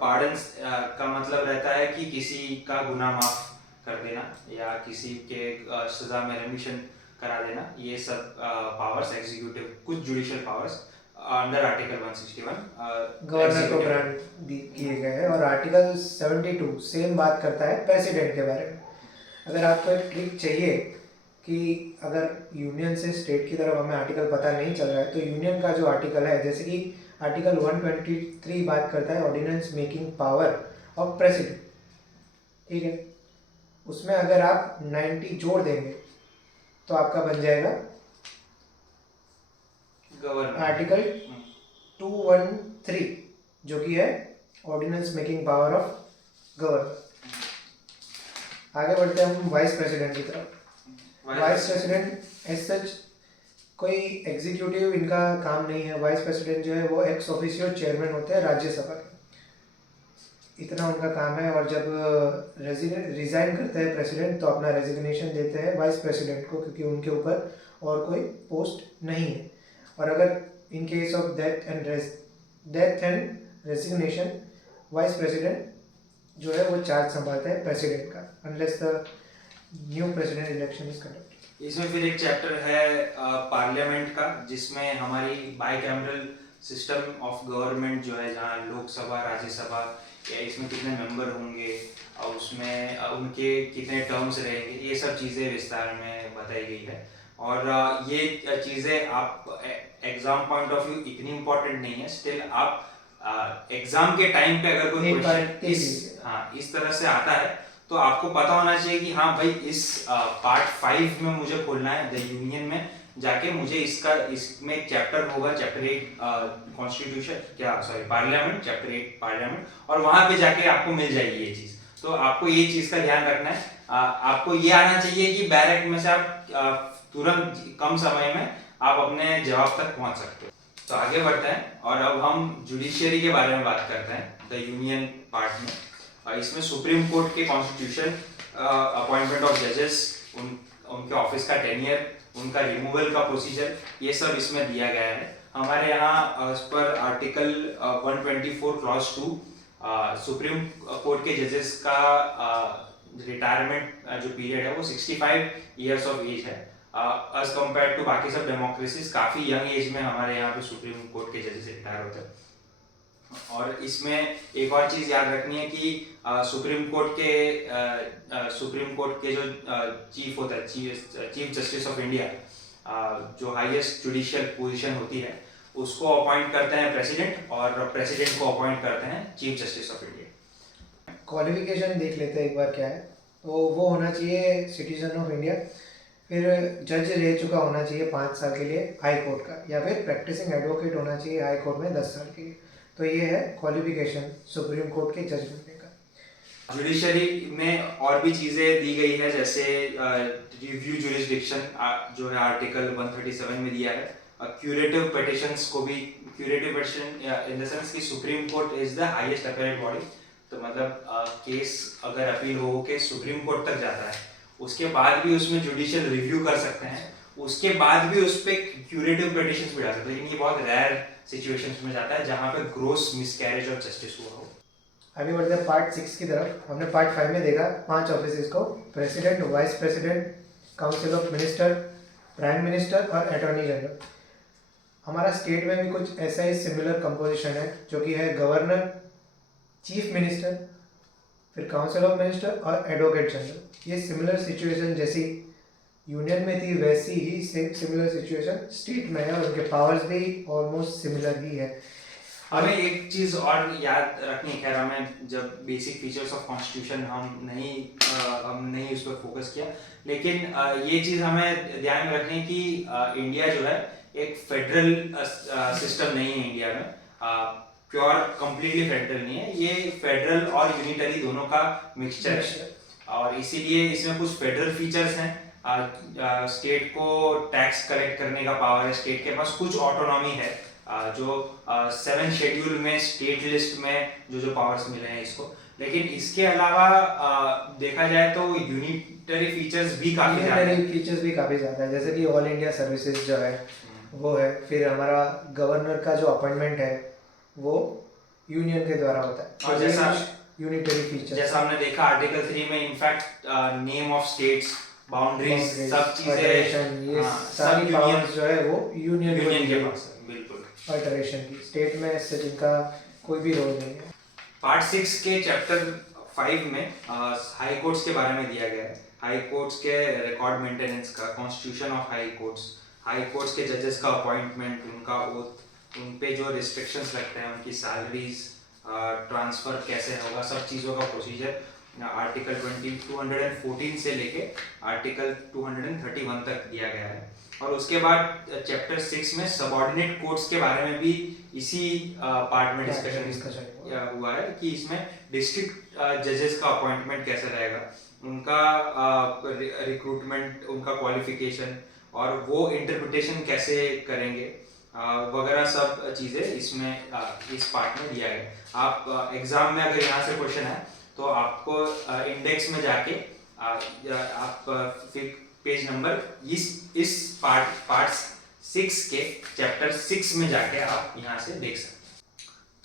पार्डन्स का मतलब रहता है कि किसी का गुनाह माफ कर देना या किसी के सजा में रेमिशन करा देना। ये सब पावर्स एग्जीक्यूटिव, कुछ judicial powers under article 161 governor को ग्रांट किए गए हैं। और आर्टिकल 72 सेम बात करता है प्रेसिडेंट के बारे में। अगर आपको एक ट्रिक चाहिए कि अगर यूनियन से स्टेट की तरफ हमें आर्टिकल पता नहीं चल रहा है, तो यूनियन का जो आर्टिकल है, जैसे कि आर्टिकल 123 बात करता है ordinance making power of president, ठीक है। उसमें अगर आप 90 जोड़ देंगे तो आपका बन जाएगा आर्टिकल 213, जो कि है ordinance making power of governor. आगे बढ़ते हैं हम वाइस प्रेसिडेंट की तरफ। वाइस प्रेसिडेंट एज सच कोई एग्जीक्यूटिव इनका काम नहीं है। वाइस प्रेसिडेंट जो है वो एक्स ऑफिशियो चेयरमैन होते हैं राज्यसभा के, इतना उनका काम है। और जब रिजाइन करते हैं प्रेसिडेंट तो अपना रेजिग्नेशन देते हैं वाइस प्रेसिडेंट को, क्योंकि उनके ऊपर और कोई पोस्ट नहीं है। और अगर in case of death and resignation, vice president जो है वो चार्ज संभालता है प्रेसिडेंट का, unless the new president election is conducted. इसमें फिर एक चैप्टर है पार्लियामेंट का, जिसमें हमारी बाइकैमरल सिस्टम ऑफ गवर्नमेंट जो है, जहाँ लोकसभा, राज्यसभा, इसमें कितने मेंबर होंगे और उसमें उनके कितने टर्म्स रहेंगे, ये सब चीज़ें विस्तार में बताई गई है। और ये चीज़ें आप एग्जाम पॉइंट ऑफ व्यू इतनी इम्पोर्टेंट नहीं है, स्टिल आप एग्जाम के टाइम पे अगर कोई क्वेश्चन इस तरह से आता है तो आपको पता होना चाहिए कि हाँ भाई, इस पार्ट 5 में मुझे खोलना है, द यूनियन में जाके मुझे इसमें एक चैप्टर होगा, chapter 8 constitution, parliament, chapter 8 parliament, और वहां पे जाके आपको मिल जाएगी ये चीज। तो आपको ये चीज का ध्यान रखना है। आपको ये आना चाहिए कि बैरक में से आप तुरंत कम समय में आप अपने जवाब तक पहुंच सकते हो। तो आगे बढ़ते हैं और अब हम जुडिशियरी के बारे में बात करते हैं, द यूनियन पार्ट में। इसमें सुप्रीम कोर्ट के कॉन्स्टिट्यूशन, अपॉइंटमेंट ऑफ जजेस, उनके ऑफिस का टेन्योर, उनका रिमूवल का प्रोसीजर, ये सब इसमें दिया गया है। हमारे यहाँ इस पर आर्टिकल 124 क्लॉज 2 सुप्रीम कोर्ट के जजेस का रिटायरमेंट जो पीरियड है वो 65 ईयर्स ऑफ एज है। एज कम्पेयर टू बाकी सब डेमोक्रेसीज, काफ़ी यंग एज में हमारे यहाँ पे सुप्रीम कोर्ट के जजेस रिटायर होते हैं। और इसमें एक और चीज़ याद रखनी है कि सुप्रीम कोर्ट के जो चीफ होता है, चीफ जस्टिस ऑफ इंडिया, जो हाईएस्ट जुडिशियल पोजीशन होती है, उसको अपॉइंट करते हैं प्रेसिडेंट, और प्रेसिडेंट को अपॉइंट करते हैं chief justice of India. Qualification देख लेते हैं एक बार क्या है। तो वो होना चाहिए सिटीजन ऑफ इंडिया, फिर जज रह चुका होना चाहिए 5 साल के लिए हाई कोर्ट का, या फिर प्रैक्टिसिंग एडवोकेट होना चाहिए हाई कोर्ट में 10 साल के लिए। तो ये है क्वालिफिकेशन सुप्रीम कोर्ट के जज बनने का। जुडिशरी में और भी चीज़ें दी गई है, जैसे रिव्यू जुरिस्डिक्शन जो है आर्टिकल 137 में दिया है। क्यूरेटिव पिटिशंस को भी, curative petition in the sense कि Supreme Court is the highest appellate body, तो मतलब केस अगर अपील हो के सुप्रीम कोर्ट तक जाता है, उसके बाद भी उसमें जुडिशियल रिव्यू कर सकते हैं, उसके बाद भी उस पर क्यूरेटिव पिटिशंस भी डाल सकते हैं। लेकिन ये बहुत रेयर सिचुएशंस में जाता है जहाँ पे ग्रोस मिसकैरेज ऑफ जस्टिस हुआ हो। आगे बढ़ते हैं पार्ट 6 की तरफ। हमने पार्ट 5 में देखा 5 ऑफिस को, president, vice president, council of minister, prime minister और अटॉर्नी जनरल। हमारा स्टेट में भी कुछ ऐसा ही सिमिलर कंपोजिशन है, जो कि है गवर्नर, चीफ मिनिस्टर, फिर काउंसिल ऑफ मिनिस्टर और एडवोकेट जनरल। ये सिमिलर सिचुएशन जैसी यूनियन में थी वैसी ही सेम सिमिलर सिचुएशन स्टेट में है, और उनके पावर्स भी ऑलमोस्ट सिमिलर ही है। हमें एक चीज़ और याद रखनी है, खैर हमें जब बेसिक फीचर्स ऑफ कॉन्स्टिट्यूशन हम नहीं उस पर फोकस किया, लेकिन ये चीज़ हमें ध्यान में रखनी है कि इंडिया जो है एक फेडरल सिस्टम नहीं है। इंडिया में प्योर कंप्लीटली फेडरल नहीं है, ये फेडरल और यूनिटरी दोनों का मिक्सचर है, और इसीलिए इसमें कुछ फेडरल फीचर्स हैं। स्टेट को टैक्स कलेक्ट करने का पावर है, स्टेट के पास कुछ ऑटोनॉमी है, जो 7 शेड्यूल में स्टेट लिस्ट में जो पावर्स मिले हैं इसको। लेकिन इसके अलावा देखा जाए तो यूनिटरी फीचर्स भी काफ़ी ज़्यादा है, जैसे कि ऑल इंडिया सर्विसेज जो है वो है, फिर हमारा गवर्नर का जो अपॉइंटमेंट है वो यूनियन के द्वारा होता है। और जैसा यूनिटरी फीचर, जैसा हमने देखा आर्टिकल 3 में, in fact name of states, boundaries, सब चीजें, ये सारी पावर्स जो है वो यूनियन के पास है। बिल्कुल, अल्टरेशन की स्टेट में इससे जिनका कोई भी रोल नहीं है। पार्ट 6 के चैप्टर 5 में हाई कोर्ट्स के बारे में दिया गया है, हाई कोर्ट्स के रिकॉर्ड मेंटेनेंस का, कॉन्स्टिट्यूशन ऑफ हाई कोर्ट्स के जजेस का अपॉइंटमेंट, उनका ओथ, उन पे जो रिस्ट्रिक्शंस लगते हैं, उनकी सैलरीज, ट्रांसफर कैसे होगा, सब चीज़ों का प्रोसीजर आर्टिकल 214 से लेके आर्टिकल 231 तक दिया गया है। और उसके बाद चैप्टर 6 में सबऑर्डिनेट कोर्ट्स के बारे में भी इसी पार्ट में डिस्कशन हुआ है कि इसमें डिस्ट्रिक्ट जजेस का अपॉइंटमेंट कैसे रहेगा, उनका रिक्रूटमेंट, उनका क्वालिफिकेशन, और वो इंटरप्रिटेशन कैसे करेंगे, वगैरह सब चीज़ें इसमें इस पार्ट में दिया है। आप एग्जाम में अगर यहाँ से क्वेश्चन है तो आपको इंडेक्स में जाके आप फिर पेज नंबर इस पार्ट 6 के चैप्टर 6 में जाके आप यहाँ से देख सकते हैं।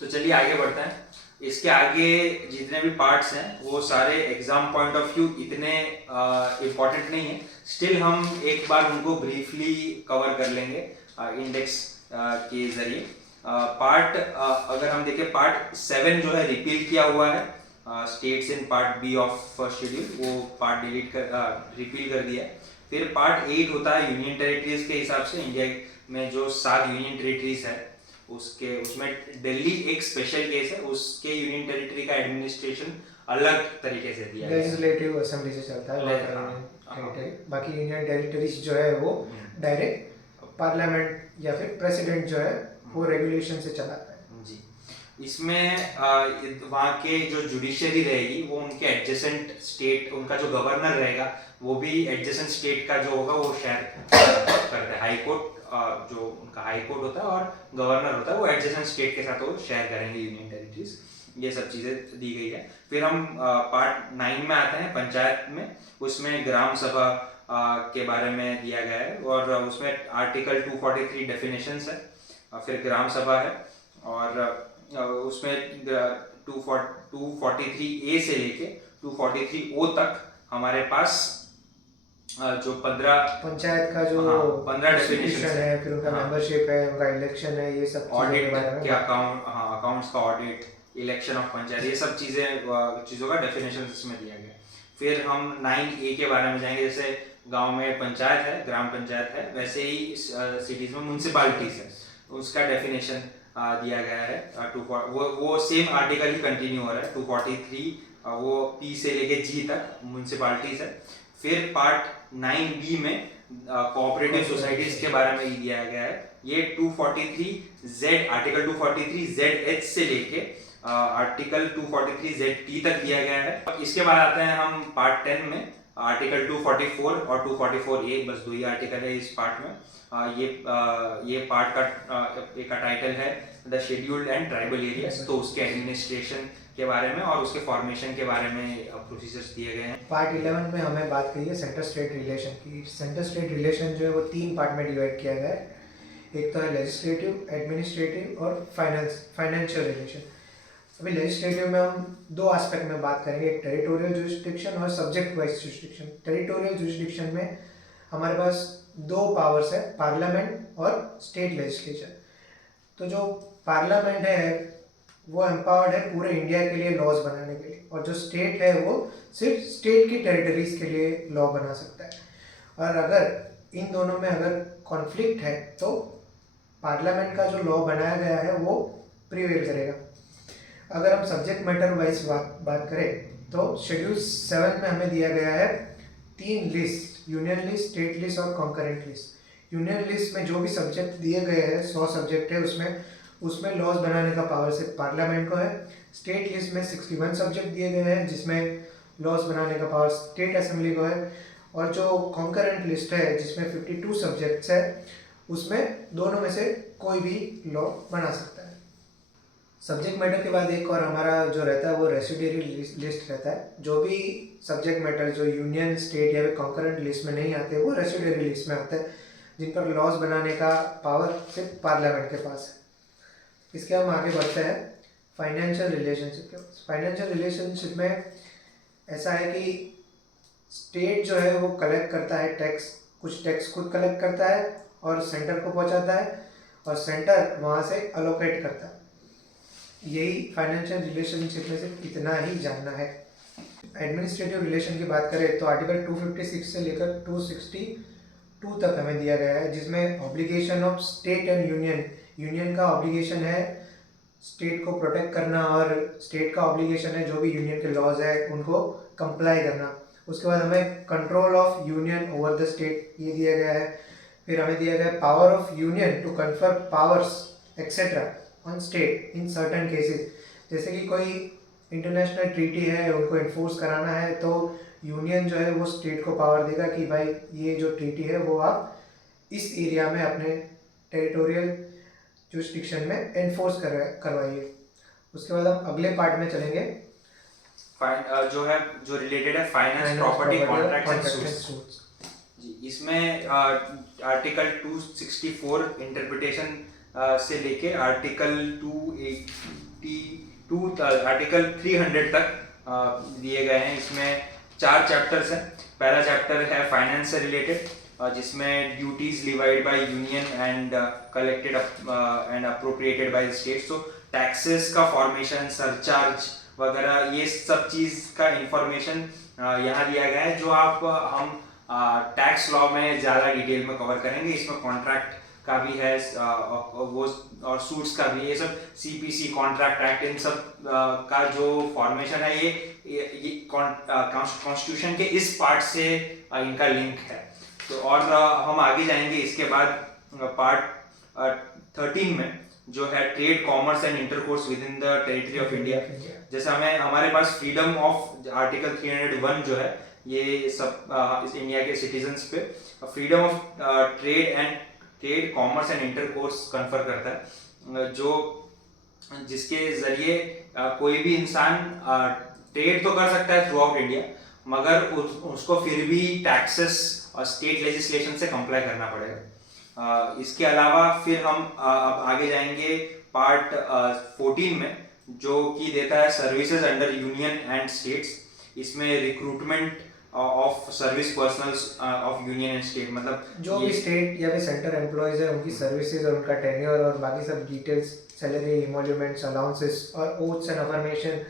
तो चलिए आगे बढ़ते हैं। इसके आगे जितने भी पार्ट्स हैं वो सारे एग्जाम पॉइंट ऑफ व्यू इतने इम्पोर्टेंट नहीं है, स्टिल हम एक बार उनको ब्रीफली कवर कर लेंगे इंडेक्स के जरिए। पार्ट अगर हम देखें, पार्ट 7 जो है रिपील किया हुआ है, states in part B of first schedule, वो पार्ट रिपील कर दिया है। फिर पार्ट 8 होता है यूनियन टेरिटरीज के हिसाब से। इंडिया में जो 7 यूनियन टेरिटरीज है उसमें दिल्ली एक स्पेशल केस है, उसके यूनियन टेरिटरी का एडमिनिस्ट्रेशन अलग तरीके से दिया है, लेजिस्लेटिव असेंबली से चलता है। बाकी यूनियन टेरिटरीज जो है वो डायरेक्ट पार्लियामेंट या फिर प्रेसिडेंट जो है वो रेगुलेशन से चलाता है जी। इसमें वहाँ के जो जुडिशरी रहेगी वो उनके एडजेसेंट स्टेट, उनका जो गवर्नर रहेगा वो भी एडजेसेंट स्टेट का जो होगा वो शेयर करता है। हाई कोर्ट जो उनका हाई कोर्ट होता है और गवर्नर होता है वो एडजेसेंट स्टेट के साथ वो शेयर करेंगे यूनियन टेरिटरीज। ये सब चीज़ें दी गई है। फिर हम पार्ट 9 में आते हैं पंचायत में। उसमें ग्राम सभा के बारे में दिया गया है और उसमें आर्टिकल 243 डेफिनेशंस है, फिर ग्राम सभा है और उसमें 243A से लेके 243O तक हमारे पास जो 15 पंचायत का जो 15 डेफिनेशन है, फिर उनका मेंबरशिप है, उनका इलेक्शन है, ये सब ऑडिट के अकाउंट, अकाउंट्स का ऑडिट, इलेक्शन ऑफ पंचायत, ये सब चीज़ों का डेफिनेशन इसमें दिया गया है। फिर हम 9A के बारे में जाएंगे। जैसे गांव में पंचायत है, ग्राम पंचायत है, वैसे ही सिटीज में म्यूनसिपालिटीज है, उसका डेफिनेशन दिया गया है। वो सेम आर्टिकल ही कंटिन्यू हो रहा है। 243 वो P से लेके G तक म्यूनसिपालिटीज है। फिर पार्ट 9B में कोऑपरेटिव सोसाइटीज के बारे में ही दिया गया है। ये 243Z, आर्टिकल 243ZH से लेके आर्टिकल 243ZT तक दिया गया है। इसके बाद आते हैं हम पार्ट 10 में, आर्टिकल 244 और 244A, बस 2 ही आर्टिकल है इस पार्ट में। ये पार्ट का टाइटल है the scheduled and tribal areas, तो उसके एडमिनिस्ट्रेशन के बारे में और उसके फॉर्मेशन के बारे में प्रोसीजर्स दिए गए हैं। पार्ट 11 में हमें बात करी है सेंटर स्टेट रिलेशन की। सेंटर स्टेट रिलेशन जो है वो 3 पार्ट में डिवाइड किया गया है। एक तो है लेजिस्लेटिव, एडमिनिस्ट्रेटिव और फाइनेंशियल रिलेशन। अभी लेजिस्लेटिव में हम 2 एस्पेक्ट में बात करेंगे, एक टेरिटोरियल जुरिस्डिक्शन और subject wise jurisdiction. Territorial jurisdiction में हमारे पास 2 पावर्स है, पार्लियामेंट और स्टेट लेजिस्लेचर। तो जो पार्लियामेंट है वो एम्पावर्ड है पूरे इंडिया के लिए लॉज बनाने के लिए, और जो स्टेट है वो सिर्फ स्टेट की टेरिटरीज के लिए लॉ बना सकता है। और अगर इन दोनों में अगर कॉन्फ्लिक्ट है तो पार्लियामेंट का जो लॉ बनाया गया है वो प्रिवेल करेगा। अगर हम सब्जेक्ट मैटर वाइज बात करें तो शेड्यूल 7 में हमें दिया गया है 3 list, union list, state list और कॉन्करेंट लिस्ट। यूनियन लिस्ट में जो भी सब्जेक्ट दिए गए हैं, 100 सब्जेक्ट है, उसमें लॉज बनाने का पावर सिर्फ पार्लियामेंट को है। स्टेट लिस्ट में 61 सब्जेक्ट दिए गए हैं जिसमें लॉज बनाने का पावर स्टेट असेंबली को है। और जो कॉन्करेंट लिस्ट है जिसमें 52 सब्जेक्ट्स है, उसमें दोनों में से कोई भी लॉ बना सकता है। सब्जेक्ट मैटर के बाद एक और हमारा जो रहता है वो रेसिड्यूरी लिस्ट रहता है। जो भी सब्जेक्ट मैटर जो यूनियन, स्टेट या कॉन्करेंट लिस्ट में नहीं आते वो रेसिड्यूरी लिस्ट में आते हैं, जिन पर लॉज बनाने का पावर सिर्फ पार्लियामेंट के पास है। इसके हम आगे बढ़ते हैं फाइनेंशियल रिलेशनशिप के। फाइनेंशियल रिलेशनशिप में ऐसा है कि स्टेट जो है वो कलेक्ट करता है टैक्स, कुछ टैक्स खुद कलेक्ट करता है और सेंटर को पहुंचाता है, और सेंटर वहाँ से अलोकेट करता है। यही फाइनेंशियल रिलेशनशिप में से इतना ही जानना है। एडमिनिस्ट्रेटिव रिलेशन की बात करें तो आर्टिकल 256 से लेकर 262 तक हमें दिया गया है, जिसमें obligation of state and union का ऑब्लिगेशन है स्टेट को प्रोटेक्ट करना, और स्टेट का ऑब्लिगेशन है जो भी यूनियन के लॉज है उनको कंप्लाई करना। उसके बाद हमें control of union over the state ये दिया गया है। फिर हमें दिया गया power of union to confer powers etcetera on state in certain cases. जैसे कि कोई इंटरनेशनल ट्रीटी है, उनको इन्फोर्स कराना है, तो यूनियन जो है वो स्टेट को पावर देगा कि भाई ये जो ट्रीटी है वो आप इस एरिया में अपने टेरिटोरियल जुरिस्डिक्शन में एनफोर्स करवाइए। उसके बाद हम अगले पार्ट में चलेंगे, जो रिलेटेड है finance, property, contracts and suits. जी, इसमें आर्टिकल 264 इंटरप्रिटेशन से लेके आर्टिकल 282 आर्टिकल 300 तक दिए गए हैं। इसमें 4 चैप्टर्स हैं। पहला चैप्टर है फाइनेंस से रिलेटेड, जिसमें duties levied by union and collected and appropriated by states. तो टैक्सेस का फॉर्मेशन, सरचार्ज वगैरह ये सब चीज़ का इंफॉर्मेशन यहाँ दिया गया है, जो हम टैक्स लॉ में ज़्यादा डिटेल में कवर करेंगे। इसमें कॉन्ट्रैक्ट का भी है वो, और सूट्स का भी। ये सब CPC, कॉन्ट्रैक्ट एक्ट, इन सब का जो फॉर्मेशन है ये कॉन्स्टिट्यूशन के इस पार्ट से इनका लिंक है। तो और हम आगे जाएंगे इसके बाद पार्ट 13 में, जो है trade, commerce and intercourse with in the territory of India. जैसे हमारे पास फ्रीडम ऑफ आर्टिकल 301 जो है, ये सब इस इंडिया के सिटीजन्स पे freedom of trade, commerce and intercourse confer करता है, जिसके जरिए कोई भी इंसान ट्रेड तो कर सकता है थ्रू आउट इंडिया, मगर उसको फिर भी टैक्सेस और स्टेट लेजिस्लेशन से कंप्लाई करना पड़ेगा। इसके अलावा फिर हम अब आगे जाएंगे पार्ट 14 में, जो कि देता है services under union and states. इसमें recruitment of service personnels of union and state, मतलब जो भी स्टेट या फिर सेंटर एम्प्लॉयज है उनकी सर्विसेज और उनका टेन्योर और बाकी सब डिटेल्स, सैलरी, इमोल्यूमेंट्स, अलाउंसेस और ओथ्स एंड अफर्मेशन,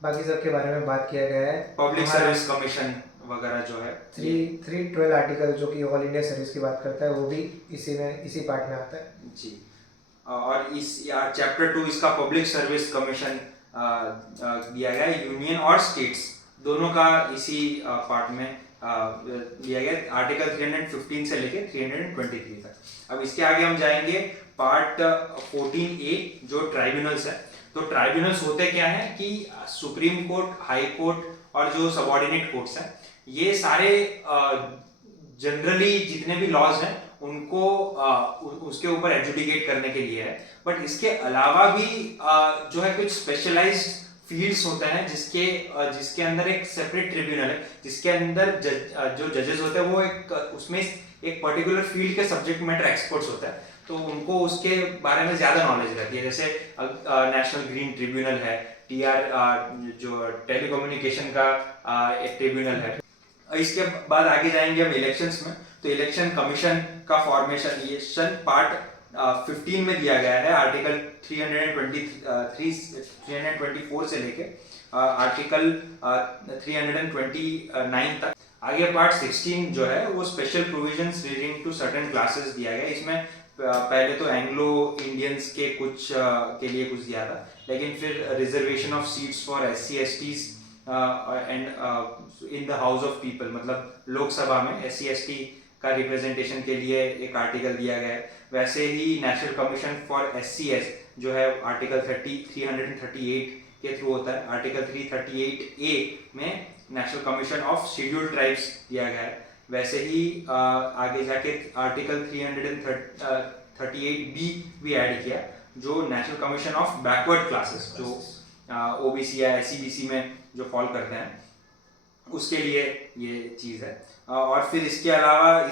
बाकी सब के बारे में बात किया गया है। पब्लिक सर्विस कमीशन वगैरह जो है 312 आर्टिकल जो कि ऑल इंडिया सर्विस की बात करता है वो भी इसी पार्ट में आता है जी। और इस चैप्टर 2 इसका पब्लिक सर्विस कमीशन दिया गया है, यूनियन और स्टेट्स दोनों का इसी पार्ट में दिया गया, आर्टिकल 315 से लेके 323 तक। अब इसके आगे हम जाएंगे पार्ट 14A जो ट्राइब्यूनल्स है। तो ट्राइब्यूनल्स होते क्या है कि सुप्रीम कोर्ट, हाई कोर्ट और जो सबऑर्डिनेट कोर्ट्स हैं, ये सारे जनरली जितने भी लॉज हैं उनको उसके ऊपर एजुडिकेट करने के लिए है। बट इसके अलावा भी जो है कुछ स्पेशलाइज्ड फील्ड्स होते हैं जिसके अंदर एक सेपरेट ट्रिब्यूनल है, जिसके अंदर जो जजेस होते हैं वो उसमें एक पर्टिकुलर फील्ड के सब्जेक्ट मैटर एक्सपर्ट्स होते हैं, तो उनको उसके बारे में ज्यादा नॉलेज रहती है। जैसे नेशनल ग्रीन ट्रिब्यूनल है, जो टेलीकम्युनिकेशन का एक ट्रिब्यूनल है। इसके बाद आगे जाएंगे हम इलेक्शंस में। तो इलेक्शन कमीशन का फॉर्मेशन पार्ट 15 में दिया गया है, आर्टिकल 324 से लेके आर्टिकल 329 तक। आगे पार्ट 16 जो है वो special provisions relating to certain classes दिया गया। इसमें पहले तो एंग्लो इंडियंस के कुछ के लिए कुछ दिया था, लेकिन फिर reservation of seats for SC/STs and in the house of people, मतलब लोकसभा में SC/ST का रिप्रेजेंटेशन के लिए एक आर्टिकल दिया गया है। वैसे ही नेशनल कमीशन फॉर SCS जो है आर्टिकल 338 के थ्रू होता है। आर्टिकल 338A में national commission of scheduled tribes दिया गया है। वैसे ही आगे जाके आर्टिकल 338B भी ऐड किया, जो national commission of backward classes, जो OBC या SC/BC में जो फॉल करते हैं उसके लिए ये चीज़ है। और फिर इसके अलावा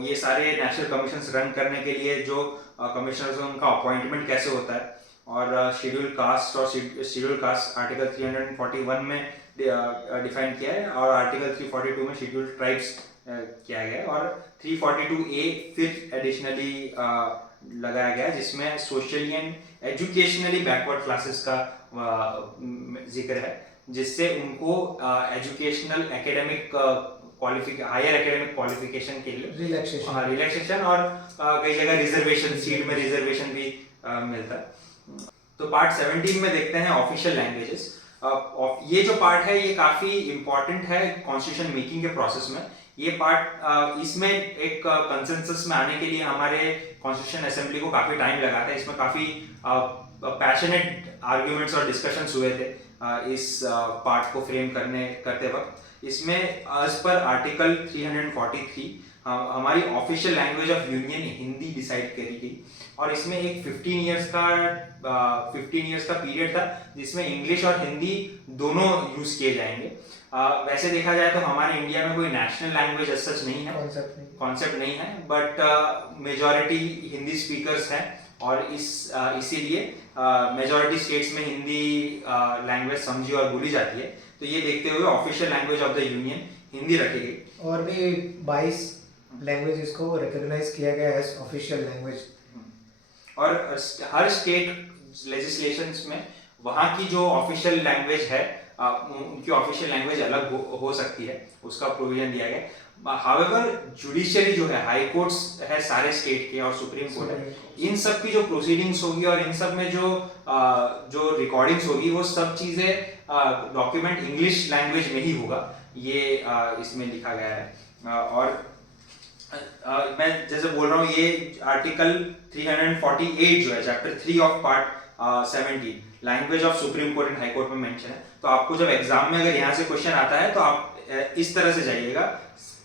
ये सारे नेशनल कमीशंस रन करने के लिए जो कमिश्नर्स हैं उनका अपॉइंटमेंट कैसे होता है, और शेड्यूल कास्ट और शेड्यूल कास्ट आर्टिकल 341 में डिफाइन किया है, और आर्टिकल 342 में शेड्यूल ट्राइब्स किया गया है, और 342A फिर एडिशनली लगाया गया है, जिसमें socially and educationally backward classes का जिक्र है, जिससे उनको educational academic higher academic qualification के लिए रिलैक्सेशन और कई जगह रिजर्वेशन, सीट में रिजर्वेशन भी मिलता है। तो पार्ट 17 में देखते हैं ऑफिशियल लैंग्वेजेस। ये जो पार्ट है ये काफी इंपॉर्टेंट है कॉन्स्टिट्यूशन मेकिंग के प्रोसेस में। ये पार्ट इसमें एक कंसेंसस में आने के लिए हमारे कॉन्स्टिट्यूशन असेंबली को काफी टाइम लगा था। इसमें काफी पैशनेट आर्ग्यूमेंट्स और डिस्कशंस हुए थे इस पार्ट को फ्रेम करते वक्त। इसमें एज पर आर्टिकल 343 हमारी official language of union Hindi decide करी गई, और इसमें एक 15 इयर्स का पीरियड था जिसमें इंग्लिश और हिंदी दोनों यूज किए जाएंगे। वैसे देखा जाए तो हमारे इंडिया में कोई नेशनल लैंग्वेज एज सच नहीं है, कॉन्सेप्ट नहीं है, बट मेजॉरिटी हिंदी स्पीकर्स हैं, और इसीलिए मेजॉरिटी स्टेट्स में हिंदी लैंग्वेज समझी और बोली जाती है। तो ये देखते हुए official language of the union Hindi रखी गई, और भी 22 लैंग्वेजेस को रिकॉग्नाइज किया गया एज ऑफिशियल लैंग्वेज। और हर स्टेट लेजिस्लेशंस में वहाँ की जो ऑफिशियल लैंग्वेज है उनकी ऑफिशियल लैंग्वेज अलग हो सकती है, उसका प्रोविजन दिया गया। हाउएवर जुडिशियरी जो है, हाई कोर्ट्स है सारे स्टेट के और सुप्रीम कोर्ट है, इन सब की जो प्रोसीडिंग्स होगी और इन सब में जो रिकॉर्डिंग्स होगी वो सब चीजें डॉक्यूमेंट इंग्लिश लैंग्वेज में ही होगा, ये इसमें लिखा गया है। और मैं जैसे बोल रहा हूँ, ये आर्टिकल 348 जो है chapter 3 of part 17 language of supreme court and high court में मेंशन है। तो आपको जब एग्जाम में अगर यहाँ से क्वेश्चन आता है तो आप इस तरह से जाइएगा,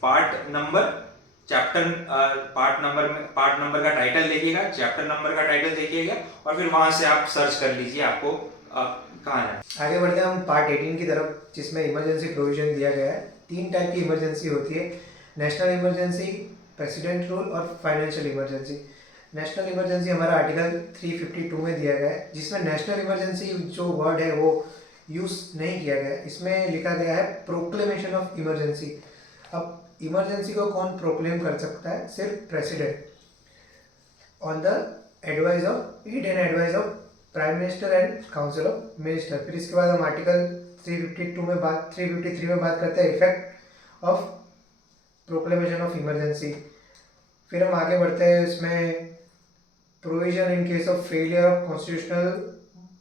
पार्ट नंबर का टाइटल देखिएगा, चैप्टर नंबर का टाइटल देखिएगा, और फिर वहां से आप सर्च कर लीजिए आपको कहाँ जाना। आगे बढ़ते हैं हम पार्ट 18 की तरफ, जिसमें इमरजेंसी प्रोविजन दिया गया है। 3 टाइप की इमरजेंसी होती है, नेशनल इमरजेंसी, प्रेसिडेंट रूल और फाइनेंशियल इमरजेंसी। नेशनल इमरजेंसी हमारा आर्टिकल 352 में दिया गया है, जिसमें नेशनल इमरजेंसी जो वर्ड है वो यूज नहीं किया गया है। इसमें लिखा गया है प्रोक्लेमेशन ऑफ इमरजेंसी। अब इमरजेंसी को कौन प्रोक्लेम कर सकता है? सिर्फ president, on the advice of aid and advice of prime minister and council of minister. फिर इसके बाद हम आर्टिकल 353 में बात करते हैं effect of proclamation of emergency. फिर हम आगे बढ़ते हैं, इसमें provision in case of failure of constitutional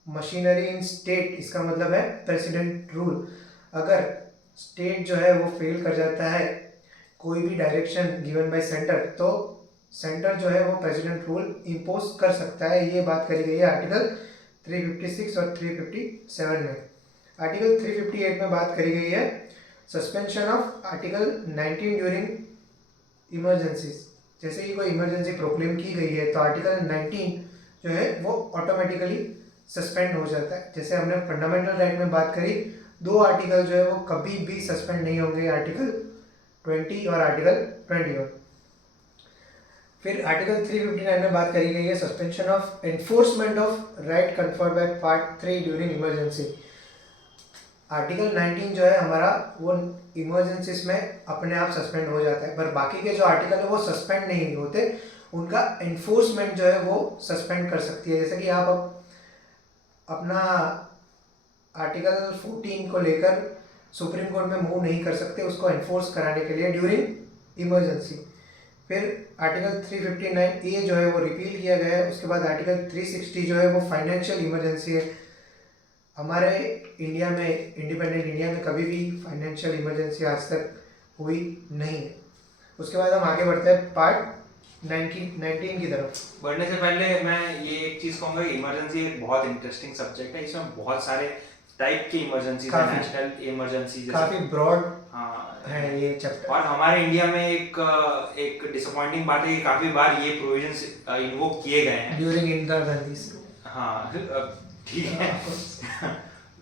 machinery in state. इसका मतलब है प्रेसिडेंट रूल। अगर स्टेट जो है वो फेल कर जाता है कोई भी डायरेक्शन गिवन बाय सेंटर, तो सेंटर जो है वो प्रेसिडेंट रूल इम्पोज कर सकता है। ये बात करी गई है आर्टिकल 356 और 357 में। आर्टिकल 358 में बात करी गई है suspension of article 19 during emergencies. जैसे ही कोई इमरजेंसी प्रोक्लेम की गई है तो आर्टिकल 19 जो है वो ऑटोमेटिकली सस्पेंड हो जाता है। जैसे हमने फंडामेंटल राइट में बात करी, दो आर्टिकल जो है वो कभी भी सस्पेंड नहीं होंगे, आर्टिकल 20 और आर्टिकल 21। फिर आर्टिकल 359 में बात करी गई है suspension of enforcement of right conferred by part 3 during emergency. Article 19 जो है हमारा वो इमरजेंसीज में अपने आप सस्पेंड हो जाता है, पर बाकी के जो आर्टिकल है वो सस्पेंड नहीं होते, उनका एनफोर्समेंट जो है वो सस्पेंड कर सकती है। जैसे कि आप अपना आर्टिकल 14 को लेकर सुप्रीम कोर्ट में मूव नहीं कर सकते उसको एनफोर्स कराने के लिए ड्यूरिंग इमरजेंसी। फिर आर्टिकल 359A जो है वो रिपील किया गया है। उसके बाद आर्टिकल 360 जो है वो फाइनेंशियल इमरजेंसी है। हमारे इंडिया में, इंडिपेंडेंट इंडिया में कभी भी फाइनेंशियल इमरजेंसी आज तक हुई नहीं है। उसके बाद हम आगे बढ़ते हैं पार्ट 19 की तरफ। बढ़ने से पहले मैं ये एक चीज कहूंगा, इमरजेंसी एक बहुत इंटरेस्टिंग सब्जेक्ट है। इसमें बहुत सारे टाइप की इमरजेंसी है, नेशनल इमरजेंसी काफी ब्रॉड हाँ है ये चैप्टर। और हमारे इंडिया में एक डिसअपॉइंटिंग बात है कि काफी बार ये प्रोविजंस इन्वोक किए गए हैं ड्यूरिंग इंदिरा गांधी। हाँ ठीक है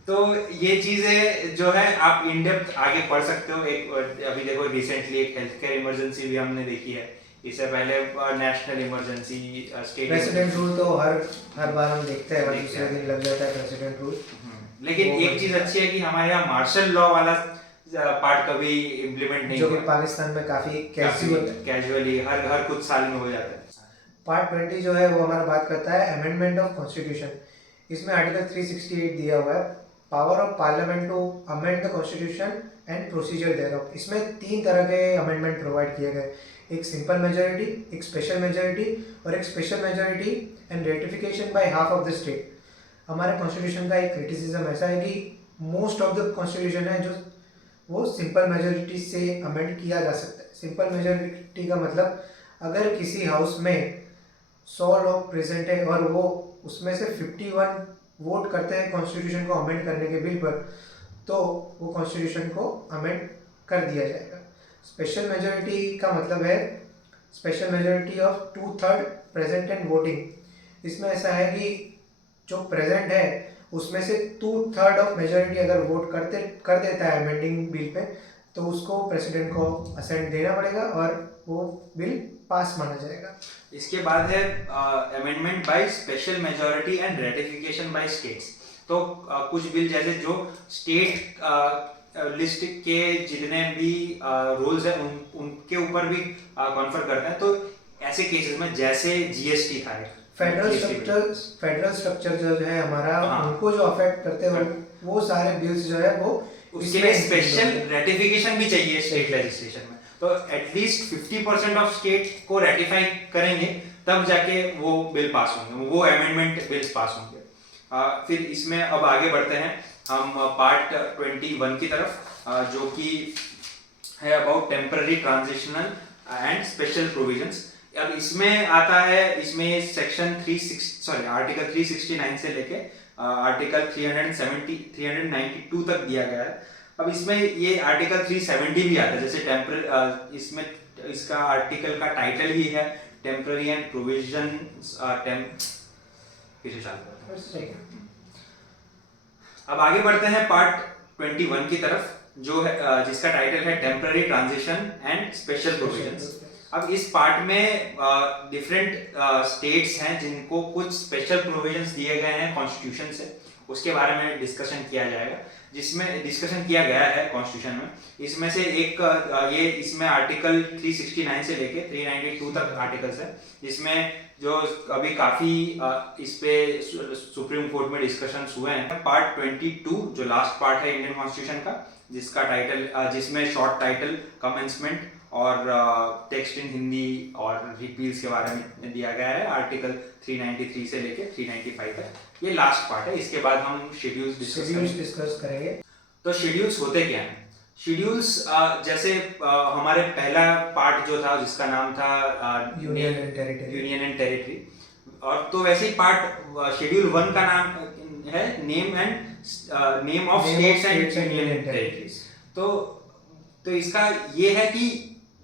तो ये चीजें जो है आप इन डेप्थ आगे पढ़ सकते हो। एक अभी देखो रिसेंटली एक हेल्थ केयर इमरजेंसी भी हमने देखी है, इससे पहले national emergency, state president rule तो हर बार हम देखते हैं, हर दूसरे दिन लग जाता है प्रेसिडेंट रूल। लेकिन एक चीज अच्छी है कि हमारे यहाँ मार्शल लॉ वाला पार्ट कभी इम्प्लीमेंट नहीं जो हुआ, कि पाकिस्तान में काफी कैजुअली हर कुछ साल में हो जाता है। पार्ट 20 जो है वो हमारा बात करता है अमेंडमेंट ऑफ कॉन्स्टिट्यूशन। इसमें आर्टिकल 368 दिया हुआ है, power of parliament to amend the constitution and procedure thereof. इसमें 3 तरह के अमेंडमेंट प्रोवाइड किए गए, एक सिंपल मेजॉरिटी, एक स्पेशल मेजॉरिटी और एक special majority and ratification by half of the state. हमारे कॉन्स्टिट्यूशन का एक क्रिटिसिज्म ऐसा है कि मोस्ट ऑफ द कॉन्स्टिट्यूशन है जो वो सिंपल मेजॉरिटी से अमेंड किया जा सकता है। सिंपल मेजॉरिटी का मतलब अगर किसी हाउस में 100 लोग प्रेजेंट है और वो उसमें से 51 वोट करते हैं कॉन्स्टिट्यूशन को अमेंड करने के बिल पर, तो वो कॉन्स्टिट्यूशन को अमेंड कर दिया जाएगा। स्पेशल मेजॉरिटी का मतलब है special majority of 2/3 present and voting. इसमें ऐसा है कि जो प्रेजेंट है उसमें से 2/3 ऑफ मेजॉरिटी अगर वोट कर देता है अमेंडिंग बिल पे, तो उसको प्रेसिडेंट को असेंट देना पड़ेगा और वो बिल पास माना जाएगा। इसके बाद है amendment by special majority and ratification by states. तो कुछ बिल जैसे जो स्टेट लिस्ट के जितने भी रूल्स हैं उनके ऊपर भी कॉन्फर करते हैं। तो ऐसे केसेस में जैसे जीएसटी था, फेडरल स्ट्रक्चर जो है हमारा, उनको जो अफेक्ट करते हैं वो सारे बिल्स जो है वो उसके लिए स्पेशल रेटिफिकेशन भी चाहिए स्टेट लेजिस्लेशन में। तो एटलीस्ट 50% ऑफ स्टेट को रेटिफाई करेंगे तब जाके वो बिल पास होंगे, वो अमेंडमेंट बिल्स पास होंगे। फिर इसमें अब आगे बढ़ते हैं हम पार्ट 21 की तरफ, जो कि है about temporary transitional and special provisions. अब इसमें आता है, इसमें सेक्शन आर्टिकल 369 से लेके आर्टिकल 392 तक दिया गया है। अब इसमें ये आर्टिकल 370 भी आता है, जैसे इसमें इसका आर्टिकल का टाइटल ही है टेम्पररी एंड प्रोविजन। अब आगे बढ़ते हैं पार्ट 21 की तरफ, जो है जिसका टाइटल है temporary transition and special provisions. अब इस पार्ट में डिफरेंट स्टेट्स हैं जिनको कुछ स्पेशल प्रोविजंस दिए गए हैं कॉन्स्टिट्यूशन से, उसके बारे में डिस्कशन किया जाएगा, जिसमें डिस्कशन किया गया है कॉन्स्टिट्यूशन में। इसमें से एक ये इसमें आर्टिकल 369 से लेके 392 तक आर्टिकल्स है, जिसमें जो अभी काफ़ी इस पे सुप्रीम कोर्ट में डिस्कशंस हुए हैं। पार्ट 22 जो लास्ट पार्ट है इंडियन कॉन्स्टिट्यूशन का, जिसका टाइटल जिसमें शॉर्ट टाइटल कमेंसमेंट और टेक्स्ट इन हिंदी और रिपील्स के बारे में दिया गया है, आर्टिकल 393 से लेके 395 तक। ये लास्ट पार्ट है, इसके बाद हम शेड्यूल्स डिस्कस करेंगे। तो शेड्यूल्स होते क्या हैं? शेड्यूल्स जैसे हमारे पहला पार्ट जो था जिसका नाम था यूनियन एंड टेरिटरी, और तो वैसे ही पार्ट शेड्यूल 1 का नाम है name of states and union territories. तो इसका ये है कि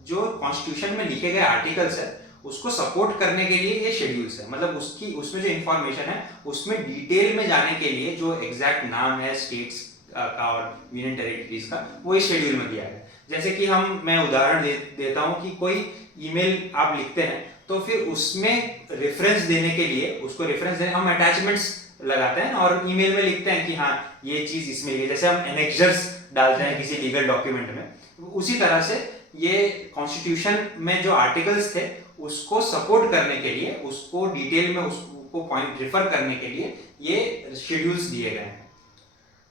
जो कॉन्स्टिट्यूशन में लिखे गए आर्टिकल्स है उसको सपोर्ट करने के लिए ये शेड्यूल्स है, मतलब उसमें जो इंफॉर्मेशन है उसमें डिटेल में जाने के लिए जो एग्जैक्ट नाम है स्टेट्स का और यूनियन टेरिटरीज का, वो इस शेड्यूल में दिया है। जैसे कि मैं उदाहरण देता हूँ कि कोई ईमेल आप लिखते हैं तो फिर उसमें रेफरेंस देने के लिए हम अटैचमेंट्स लगाते हैं और ईमेल में लिखते हैं कि हाँ ये चीज इसमें लिखी, जैसे हम एनेक्सर्स डालते हैं किसी लीगल डॉक्यूमेंट में। उसी तरह से ये कॉन्स्टिट्यूशन में जो आर्टिकल्स थे उसको सपोर्ट करने के लिए, उसको डिटेल में उसको पॉइंट रेफर करने के लिए ये शेड्यूल्स दिए गए हैं।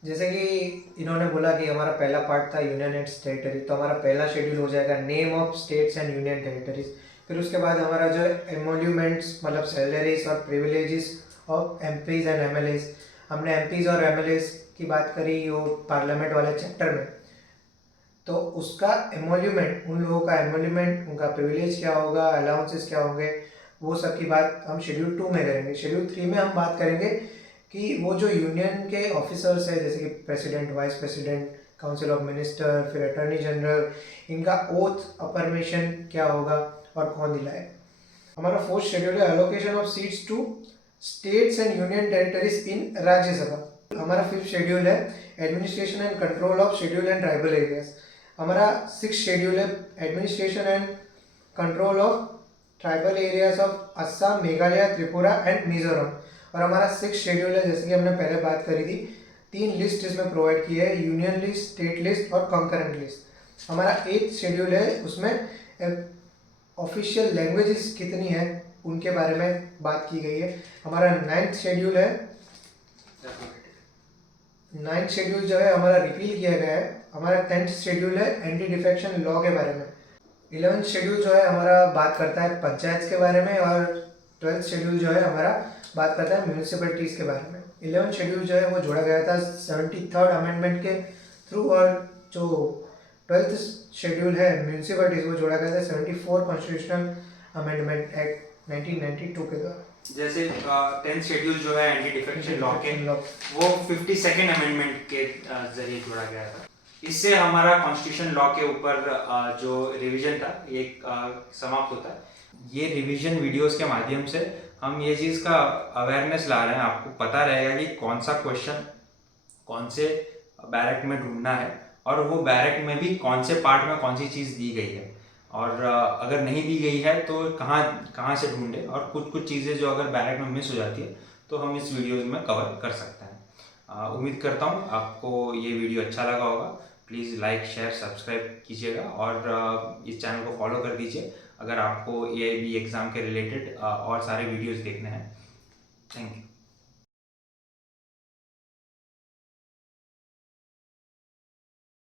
जैसे कि इन्होंने बोला कि हमारा पहला पार्ट था यूनियन एंड टेरिटरी, तो हमारा पहला शेड्यूल हो जाएगा name of states and union territories. फिर उसके बाद हमारा जो एमोल्यूमेंट्स मतलब सैलरीज और privileges of MPs and MLAs, हमने एमपीज और एमएलएज की बात करी वो पार्लियामेंट वाले चैप्टर में। तो उसका एमोल्यूमेंट, उन लोगों का एमोल्यूमेंट, उनका प्रिविलेज क्या होगा, अलाउंसेस क्या होंगे, वो सब की बात हम शेड्यूल 2 में करेंगे। शेड्यूल 3 में हम बात करेंगे कि वो जो यूनियन के ऑफिसर्स है जैसे कि president, vice president, council of minister, फिर अटॉर्नी जनरल, इनका ओथ अफर्मेशन क्या होगा और कौन दिलाए। हमारा 4th शेड्यूल है allocation of seats to states and union territories in Rajya Sabha. हमारा 5th शेड्यूल है administration and control of schedule and tribal areas. हमारा 6th शेड्यूल है administration and control of tribal areas of Assam, Meghalaya, Tripura and Mizoram. और हमारा 6th शेड्यूल है जैसे कि हमने पहले बात करी थी, 3 लिस्ट इसमें प्रोवाइड की है, यूनियन लिस्ट, स्टेट लिस्ट और कंकरेंट लिस्ट। हमारा 8th शेड्यूल है, उसमें ऑफिशियल लैंग्वेजेस कितनी है उनके बारे में बात की गई है। हमारा 9th शेड्यूल है, 9th शेड्यूल जो है हमारा रिपील किया गया है। हमारा 10th शेड्यूल है एंटी डिफेक्शन लॉ के बारे में। 11th शेड्यूल जो है हमारा बात करता है पंचायत के बारे में, और 12th शेड्यूल जो है हमारा बात करता है म्यूनिसिपैलिटीज़ के बारे में। 11th शेड्यूल जो है वो जोड़ा गया था 73rd अमेंडमेंट के थ्रू, और जो 12th शेड्यूल है म्यूनिसिपैलिटीज़ वो जोड़ा गया था 74 कॉन्स्टिट्यूशनल अमेंडमेंट एक्ट 1992 के द्वारा। जैसे 10th शेड्यूल जो है एंटी डिफेक्शन लॉ के, वो 52nd अमेंडमेंट के जरिए जोड़ा गया था। इससे हमारा कॉन्स्टिट्यूशन लॉ के ऊपर जो रिवीजन था ये समाप्त होता है। ये रिवीजन वीडियोस के माध्यम से हम ये चीज़ का अवेयरनेस ला रहे हैं, आपको पता रहेगा कि कौन सा क्वेश्चन कौन से बैरक में ढूंढना है, और वो बैरक में भी कौन से पार्ट में कौन सी चीज़ दी गई है, और अगर नहीं दी गई है तो कहाँ से ढूंढे, और कुछ चीज़ें जो अगर बैरक में मिस हो जाती है तो हम इस वीडियो में कवर कर सकते हैं। उम्मीद करता हूँ आपको ये वीडियो अच्छा लगा होगा। प्लीज़ लाइक, शेयर, सब्सक्राइब कीजिएगा और इस चैनल को फॉलो कर दीजिए अगर आपको AIB एग्ज़ाम के रिलेटेड और सारे वीडियोस देखने हैं। Thank you.